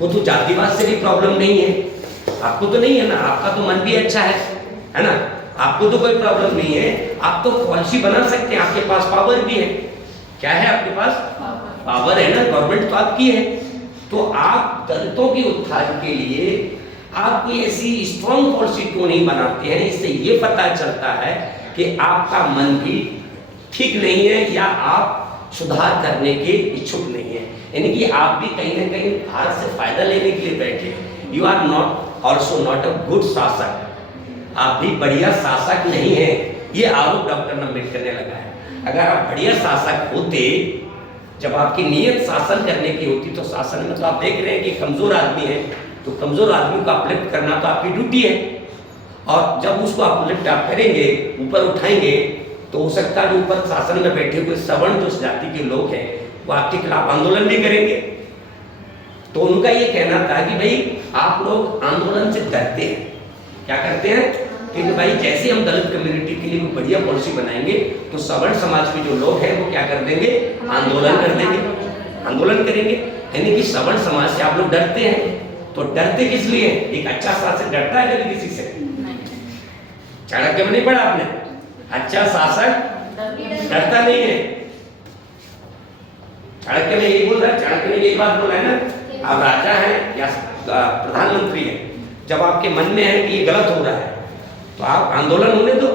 को तो जातिवाद से भी प्रॉब्लम नहीं है, आपको तो नहीं है ना, आपका तो मन भी अच्छा है ना, आपको तो कोई प्रॉब्लम नहीं है, आप तो पॉलिसी बना सकते हैं, आपके पास पावर भी है। क्या है आपके पास? पावर है ना, गवर्नमेंट तो आपकी है। तो आप दलितों के उत्थान के लिए आप कोई ऐसी स्ट्रॉन्ग पॉलिसी क्यों नहीं बनाते हैं? इससे ये पता चलता है कि आपका मन भी ठीक नहीं है या आप सुधार करने के इच्छुक नहीं है, यानी कि आप भी कहीं ना कहीं भारत से फायदा लेने के लिए बैठे हैं। You are not also not a good शासक, आप भी बढ़िया शासक नहीं है, ये आरोप डॉक्टर अम्बेडकर ने लगाया। अगर आप बढ़िया शासक होते, जब आपकी नीयत शासन करने की होती, तो शासन में तो आप देख रहे हैं कि कमजोर आदमी है, तो कमजोर आदमी को अपलिफ्ट करना तो आपकी ड्यूटी है, और जब उसको अपलिफ्ट आप करेंगे, ऊपर उठाएंगे, तो हो सकता है जो ऊपर शासन में बैठे हुए सवर्ण जो जाति के लोग हैं वो आपके खिलाफ आंदोलन भी करेंगे। तो उनका ये कहना था कि भाई आप लोग आंदोलन से डरते हैं, क्या करते हैं कि भाई जैसे हम दलित कम्युनिटी के लिए बढ़िया पॉलिसी बनाएंगे तो सवर्ण समाज के जो लोग हैं वो क्या कर देंगे? आंदोलन कर देंगे, आंदोलन करेंगे। यानी कि सवर्ण समाज से आप लोग डरते हैं, तो डरते किस लिए? एक अच्छा शासक डरता है कभी किसी से? चाणक्य में नहीं पढ़ा आपने? अच्छा शासक डरता नहीं है। चाणक्य ने यही बोल रहा है, चाणक्य ने यही बात बोला है ना, आप राजा हैं या प्रधानमंत्री हैं, जब आपके मन में है कि ये गलत हो रहा है तो आप आंदोलन होने दो,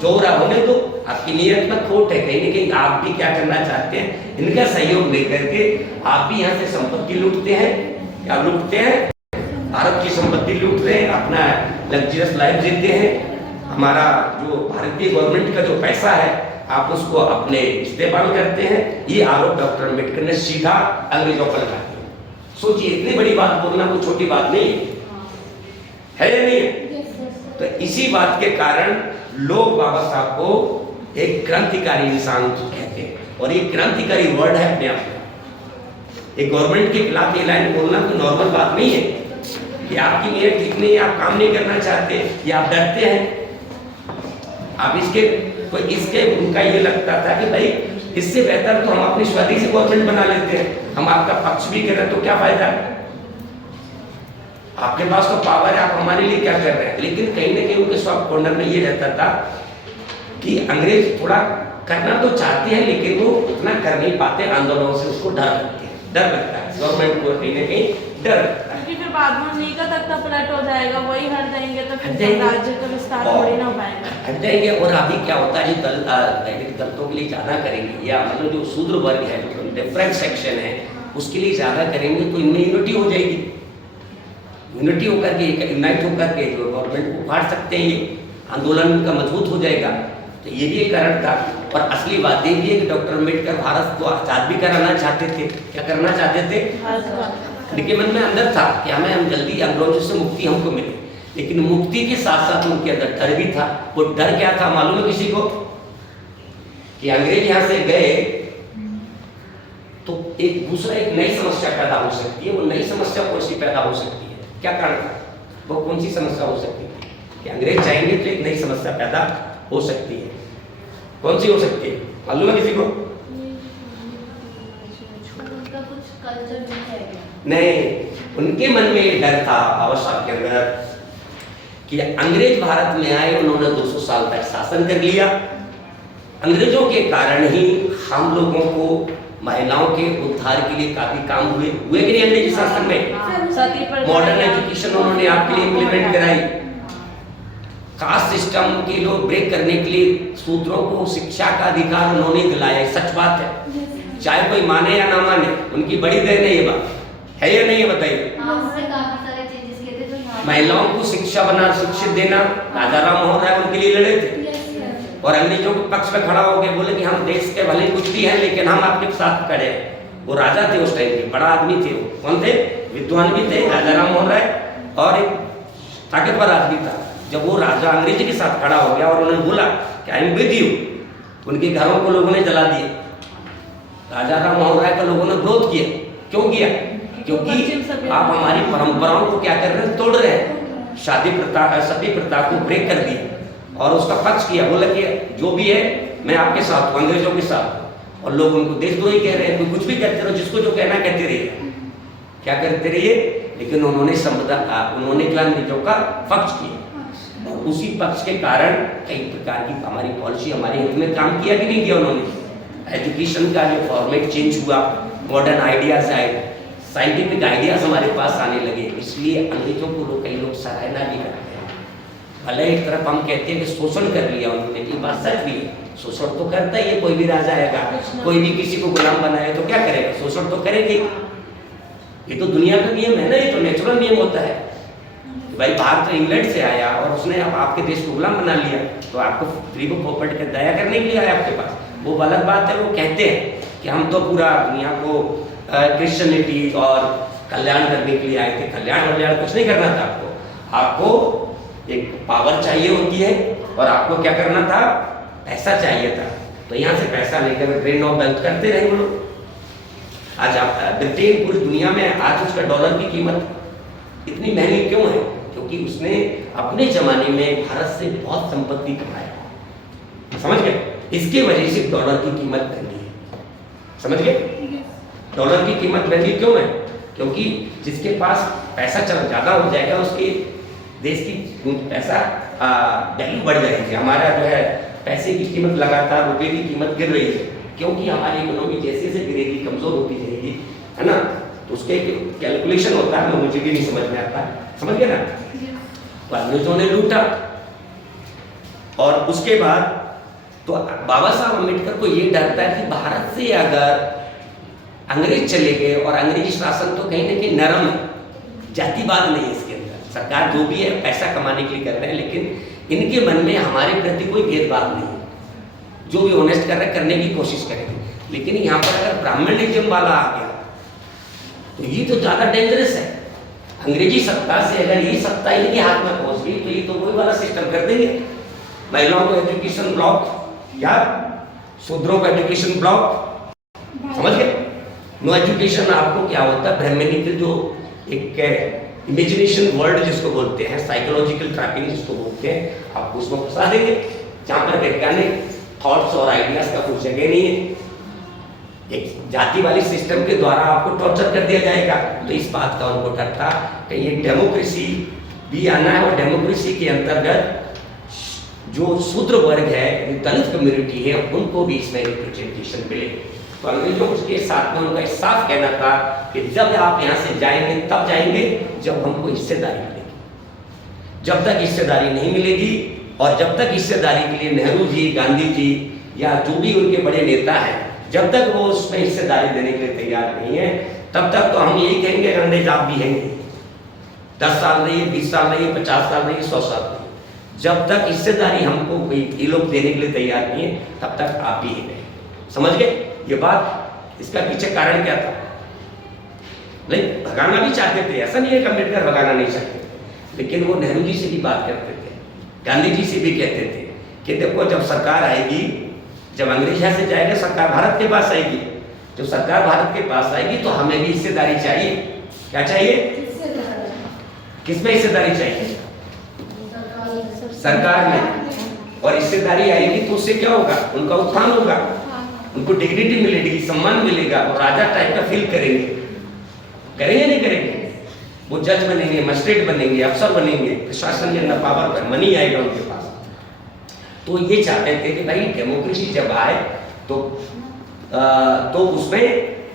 जो हो रहा होने दो, आपकी नीयत में खोट है, कहीं ना कहीं आप भी क्या करना चाहते हैं, इनका सहयोग लेकर के आप भी यहाँ से संपत्ति लूटते हैं, क्या लूटते हैं? भारत की संपत्ति लूट रहे हैं, अपना लग्जरियस लाइफ जीते हैं, हमारा जो भारतीय गवर्नमेंट का जो पैसा है आप उसको अपने इस्तेमाल करते हैं। ये आरोप डॉक्टर अम्बेडकर ने सीधा अंग्रेजों पर लगा दिया। सोचिए, इतनी बड़ी बात बोलना कोई छोटी बात नहीं है या नहीं है? तो इसी बात के कारण लोग बाबा साहब को एक क्रांतिकारी इंसान कहते हैं, और ये क्रांतिकारी वर्ड है अपने आप में। एक गवर्नमेंट के खिलाफ ये लाइन बोलना तो नॉर्मल बात नहीं है कि आपकी नीयत ठीक नहीं है, आप काम नहीं करना चाहते या आप डरते हैं। आप इसके उनका ये लगता था कि भाई इससे बेहतर तो हम अपनी स्वादी से गवर्नमेंट बना लेते हैं, हम आपका पक्ष भी करें तो क्या फायदा है? आपके पास तो पावर है, आप हमारे लिए क्या कर रहे हैं? लेकिन कहीं ना कहीं उनके सॉफ्ट कॉर्नर में ये रहता था कि अंग्रेज थोड़ा करना तो चाहते हैं लेकिन वो उतना कर नहीं पाते, आंदोलनों से उसको डर लगता है, गवर्नमेंट को कहीं ना कहीं डर लगता है। क्योंकि फिर बाद में उन्हीं का तख्ता पलट हो जाएगा, वही हट जाएंगे तो फिर राज्य का विस्तार थोड़ी ना हो पाएगा, हट जाएंगे। और अभी क्या होता है, जो दलितों के लिए ज़्यादा करेंगे या मतलब जो शूद्र वर्ग है, जो डिफरेंट सेक्शन है, उसके लिए ज़्यादा करेंगे तो इनमें यूनिटी हो जाएगी, यूनिटी होकर के यूनाइट होकर के जो गवर्नमेंट को फाड़ सकते हैं, ये आंदोलन का मजबूत हो जाएगा। तो ये भी एक कारण था। और असली बात ये भी है कि डॉक्टर अम्बेडकर भारत को आज़ाद भी कराना चाहते थे। क्या करना चाहते थे? उनके मन में अंदर था कि हमें हम जल्दी अंग्रेजों से मुक्ति हमको मिले, लेकिन मुक्ति के साथ साथ उनके अंदर डर भी था। वो डर क्या था मालूम है किसी को? कि अंग्रेज यहाँ से गए एक दूसरा एक नई समस्या पैदा हो सकती है। वो नई समस्या कौन सी पैदा हो सकती है, क्या कारण था, वो कौन सी समस्या हो सकती है कि अंग्रेज चाहेंगे तो एक नई समस्या पैदा हो सकती है। कौन सी हो सकती है, मालूम है किसी को? उनका कुछ कल्चर नहीं है क्या? नहीं, उनके मन में एक डर था बाबा साहब के अंदर कि अंग्रेज भारत में आए, उन्होंने 200 साल तक शासन कर लिया। अंग्रेजों के कारण ही हम लोगों को महिलाओं के उद्धार के लिए काफी काम हुए कि नहीं अंग्रेजी शासन में? सती प्रथा मॉडर्न एजुकेशन उन्होंने आपके लिए इम्प्लीमेंट कराई। कास्ट सिस्टम के लोग ब्रेक करने के लिए शूद्रों को शिक्षा का अधिकार उन्होंने दिलाया। सच बात है, चाहे कोई माने या ना माने, उनकी बड़ी देन है ये बात, है या नहीं है बताइए? उन्होंने काफी सारे चेंजेस किए थे जो यहाँ महिलाओं को शिक्षा बना शिक्षित देना, राजा राम मोहन राय उनके लिए लड़े थे और अंग्रेजों के पक्ष में खड़ा हो गए, बोले कि हम देश के भले कुछ भी हैं लेकिन हम आपके साथ खड़े हैं। वो राजा थे उस टाइम के, बड़ा आदमी थे वो, कौन थे? विद्वान भी थे, राजा राम मोहन राय, और एक ताकतवर आदमी था। जब वो राजा अंग्रेजी के साथ खड़ा हो गया और उन्होंने बोला कि आई एम विद यू, उनके घरों को लोगों ने जला दिया। राजा राम मोहन राय का लोगों ने विरोध किया। क्यों किया? क्योंकि आप हमारी परंपराओं को क्या कर रहे हैं, तोड़ रहे हैं। शादी प्रथा, सती प्रथा को ब्रेक कर दिया और उसका पक्ष किया, बोला कि जो भी है मैं आपके साथ हूँ, अंग्रेजों के साथ। और लोग उनको देशद्रोही कह रहे हैं, कोई कुछ भी कहते रहो, जिसको जो कहना कहते रहिए, क्या करते रहिए, लेकिन उन्होंने क्या अंग्रेजों का पक्ष किया और उसी पक्ष के कारण कई प्रकार की हमारी पॉलिसी हमारे हित में काम किया कि नहीं किया उन्होंने। एजुकेशन का जो फॉर्मेट चेंज हुआ, मॉडर्न आइडियाज आए, साइंटिफिक आइडियाज हमारे पास आने लगे, इसलिए अंग्रेजों को कई लोग सराहना भी करते हैं। भले एक तरफ हम कहते हैं कि शोषण कर लिया उन्होंने, ये बात सच भी है, शोषण तो करता ही है, कोई भी राजा आएगा, कोई भी किसी को गुलाम बनाए तो क्या करेगा, शोषण तो करेगी। ये तो दुनिया का नियम है ना, ये तो नेचुरल नियम होता है। भाई बाहर तो इंग्लैंड से आया और उसने अब आपके देश को गुलाम बना लिया, तो आपको फ्री को पोपट के दया करने के लिए आया आपके पास, वो अलग बात है। वो कहते हैं कि हम तो पूरा दुनिया को क्रिश्चियनिटी और कल्याण करने के लिए आए थे। कल्याण कुछ नहीं करना था आपको एक पावर चाहिए होती है और आपको क्या करना था, पैसा चाहिए था। तो यहाँ से पैसा लेकर ट्रेन ऑफ वेल्थ करते रहे वो लोग। आज आप ब्रिटेन पूरी दुनिया में आज उसका डॉलर की कीमत इतनी महंगी क्यों है? क्योंकि उसने अपने जमाने में भारत से बहुत संपत्ति कमाया, समझ गए? इसके वजह से डॉलर की कीमत महंगी है, समझ गए? डॉलर की कीमत महंगी क्यों है? क्योंकि जिसके पास पैसा चल ज्यादा हो जाएगा, उसके देश की पैसा वैल्यू बढ़ जाएगी। हमारा जो है पैसे की कीमत लगातार, रुपये की कीमत गिर रही है, क्योंकि हमारी इकोनॉमी जैसे जैसे गिरेगी, कमजोर होती जाएगी, है ना। तो उसके कैलकुलेशन होता है, मुझे भी नहीं समझ में आता, समझ गए ना। तो अंग्रेजों ने लूटा और उसके बाद तो बाबा साहब अम्बेडकर को ये डर था कि भारत से अगर अंग्रेज चले गए, और अंग्रेजी शासन तो कहीं ना कहीं नरम है, जातिवाद नहीं है इसके अंदर, सरकार जो भी है पैसा कमाने के लिए कर रहे हैं, लेकिन इनके मन में हमारे प्रति कोई भेदभाव नहीं है, जो भी ऑनेस्ट कर रहे हैं करने की कोशिश करेंगे। लेकिन यहाँ पर अगर ब्राह्मणिज्म वाला आ गया तो ये तो ज्यादा डेंजरस है। अंग्रेजी सत्ता से अगर ये सत्ता इनके हाथ में पहुंच गई तो ये तो वही वाला सिस्टम कर देंगे, महिलाओं को एजुकेशन ब्लॉक या शूद्रों को एजुकेशन ब्लॉक, समझ गए? नो एजुकेशन आपको क्या होता है, ब्राह्मणिक जो एक इमेजिनेशन वर्ल्ड जिसको बोलते हैं, साइकोलॉजिकल ट्रैपिंग जिसको बोलते हैं, आपको उसमें फंसा देंगे जहाँ पर वैज्ञानिक थॉट्स और आइडियाज का कुछ जगह नहीं है। एक जाति वाली सिस्टम के द्वारा आपको टॉर्चर कर दिया जाएगा। तो इस बात का उनको डर था कि ये डेमोक्रेसी भी आना है, और डेमोक्रेसी के अंतर्गत जो शूद्र वर्ग है, दलित कम्युनिटी है, उनको भी इसमें रिप्रेजेंटेशन मिले। तो अंग्रेजों के साथ में उनका साफ कहना था कि जब आप यहाँ से जाएंगे तब जाएंगे जब हमको हिस्सेदारी मिलेगी। जब तक हिस्सेदारी नहीं मिलेगी, और जब तक हिस्सेदारी के लिए नेहरू जी, गांधी जी या जो भी उनके बड़े नेता हैं, जब तक वो उसमें हिस्सेदारी देने के लिए तैयार नहीं है, तब तक तो हम यही कहेंगे अंग्रेज आप भी हैं, 10 साल रहिए, 20 साल रहिए, 50 साल रहिए, 100 साल रहिए। जब तक हिस्सेदारी हमको कोई ये लोग देने के लिए तैयार नहीं है, तब तक आप ही हैं। समझ गए ये बात? इसका पीछे कारण क्या था? नहीं, भगाना भी चाहते थे, ऐसा नहीं है कि अम्बेडकर भगाना नहीं चाहते, लेकिन वो नेहरू जी से भी बात करते थे, गांधी जी से भी कहते थे कि देखो जब सरकार आएगी, जब अंग्रेज यहाँ से जाएगा, सरकार भारत के पास आएगी, जब सरकार भारत के पास आएगी तो हमें भी हिस्सेदारी चाहिए। क्या चाहिए? किसमें हिस्सेदारी चाहिए? सरकार में। और हिस्सेदारी आएगी तो उससे क्या होगा? उनका उत्थान होगा, उनको डिग्निटी मिलेगी, सम्मान मिलेगा और राजा टाइप का फील करेंगे। करेंगे नहीं करेंगे? वो जज बनेंगे, मजिस्ट्रेट बनेंगे, अफसर बनेंगे, प्रशासन के अंदर पावर पर मनी आएगा उनके पास। तो ये चाहते थे कि भाई डेमोक्रेसी जब आए तो उसमें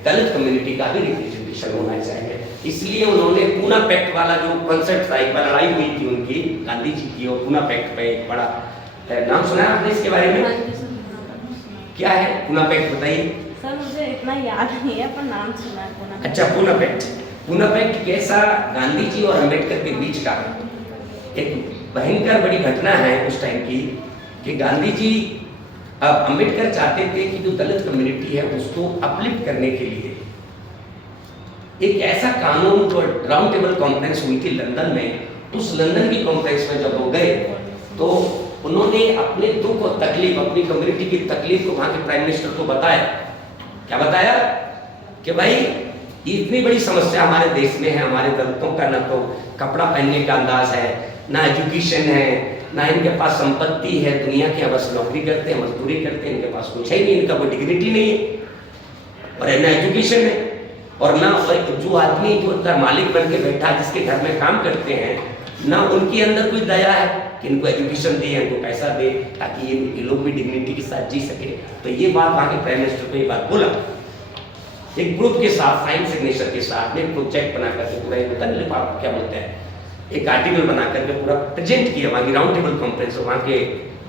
दलित कम्युनिटी का भी रिप्रेजेंटेशन होना चाहिए। इसलिए उन्होंने पूना पैक्ट वाला जो कॉन्सेप्ट था, एक बार लड़ाई हुई थी उनकी गांधी जी की, और पूना पैक्ट पे एक बड़ा नाम सुना है आपने इसके बारे में? क्या है पूना पैक्ट, बताइए। सर मुझे इतना याद नहीं है पर नाम सुना है पूना। अच्छा, पूना पैक्ट। पूना पैक्ट कैसा? गांधी जी और अंबेडकर के बीच का एक भयंकर बड़ी घटना है उस टाइम की, कि गांधी जी अब अंबेडकर चाहते थे कि जो दलित कम्युनिटी है उसको अपलिफ्ट करने के लिए एक ऐसा कानून, जो राउंड टेबल कॉन्फ्रेंस हुई थी लंदन में, उस लंदन की कॉन्फ्रेंस में जब वो गए तो उन्होंने अपने दुख और तकलीफ, अपनी कम्युनिटी की तकलीफ को वहां के प्राइम मिनिस्टर को बताया। क्या बताया? कि भाई इतनी बड़ी समस्या हमारे देश में है, हमारे दलितों का ना तो कपड़ा पहनने का अंदाज है, ना एजुकेशन है, ना इनके पास संपत्ति है, दुनिया के बस नौकरी करते हैं, मजदूरी करते हैं, इनके पास कुछ है नहीं, इनका कोई डिग्निटी नहीं है और ना एजुकेशन है, और ना जो आदमी जो उनका मालिक बन के बैठा जिसके घर में काम करते हैं, ना उनके अंदर कोई दया है कि इनको एजुकेशन दे, इनको पैसा दे ताकि ये लोग भी डिग्निटी के साथ जी सके। तो ये बात वहाँ के प्राइम मिनिस्टर को ये बात बोला, एक ग्रुप के साथ, साइन सिग्नेचर के साथ में प्रोजेक्ट बना करके पूरा एक होता है, क्या बोलते हैं, एक आर्टिकल बना करके पूरा प्रेजेंट किया वहाँ की राउंड टेबल कॉन्फ्रेंस, वहाँ के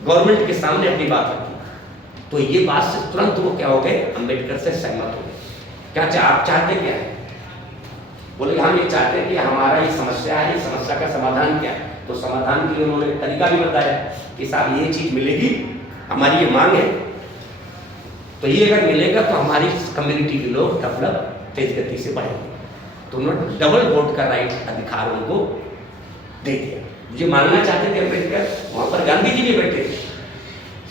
गवर्नमेंट के सामने अपनी बात रखी। तो ये बात से तुरंत वो क्या हो गए, अम्बेडकर से सहमत हो गए। क्या आप चाहते क्या है? बोले हम ये चाहते हैं कि हमारा ये समस्या है, इस समस्या का समाधान क्या है। तो समाधान के लिए उन्होंने तरीका भी बताया कि साहब ये चीज मिलेगी, हमारी ये मांग है, तो ये अगर मिलेगा तो हमारी कम्युनिटी के लोग डेवलप तेज गति से बढ़ेंगे। तो उन्होंने डबल वोट का राइट, अधिकार उनको दे दिया। मुझे मानना चाहते थे अम्बेडकर, वहां पर गांधी जी भी बैठे थे।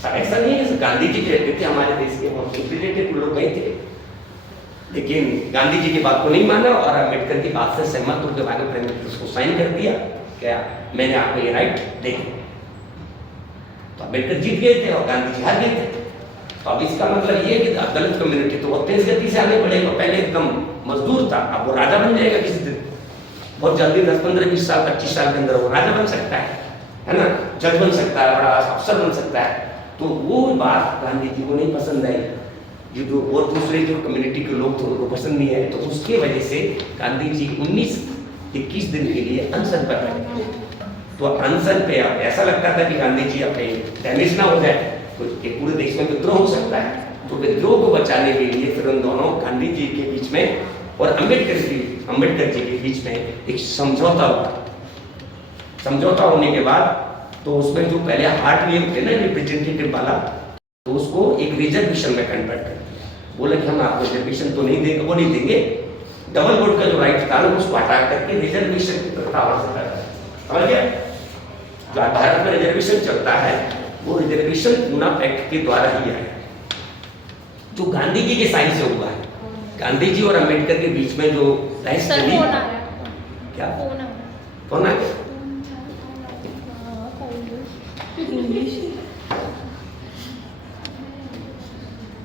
ऐसा नहीं है गांधी जी कहते थे हमारे देश के बहुत रिप्रेजेंटेटिव लोग गए थे, लेकिन गांधी जी की बात को नहीं माना और अम्बेडकर की बात से सहमत होकर आगे प्राइम मिनिस्टर उसको साइन कर दिया, क्या मैंने आपको ये राइट दे दिया। तो अम्बेडकर जीत गए थे और गांधी जी हार गए थे। तो अब इसका मतलब ये है कि दलित कम्युनिटी तो बहुत तेज गति से आगे बढ़ेगा। पहले एकदम मजदूर था, अब वो राजा बन जाएगा किसी दिन, बहुत जल्दी 10, 15, 20 साल, 25 साल के अंदर वो राजा बन सकता है ना, जज बन सकता है, बड़ा अफसर बन सकता है। तो वो बात गांधी जी को नहीं पसंद आई, ये जो और दूसरे जो कम्युनिटी के लोग थे उनको पसंद नहीं आए। तो उसके वजह से गांधी जी 19-21 दिन के लिए अनशन पर रहे। तो अनशन पे अब ऐसा लगता था कि गांधी जी अपने डैमेज ना हो जाए, तो पूरे देश में विद्रोह हो सकता है। तो विद्रोह को बचाने के लिए फिर उन दोनों गांधी जी के बीच में और अम्बेडकर जी के बीच में एक समझौता हुआ। समझौता होने के बाद तो उसमें जो पहले हार्ट वेव थे ना रिप्रेजेंटेटिव वाला, तो उसको एक रिजर्वेशन में कन्वर्ट कर दिया। बोला कि हम आपको रिजर्वेशन तो नहीं देंगे, वो नहीं देंगे, डबल वोट का जो राइट था उसको हटा करके रिजर्वेशन की प्रथा से कर रहा है। समझ गया? जो भारत में रिजर्वेशन चलता है वो रिजर्वेशन पूना पैक्ट के द्वारा ही आया, जो गांधी जी के साइन से हुआ है। गांधी जी और अम्बेडकर के बीच में जो बहस चली, क्या कौन आ गया? इंग्लिश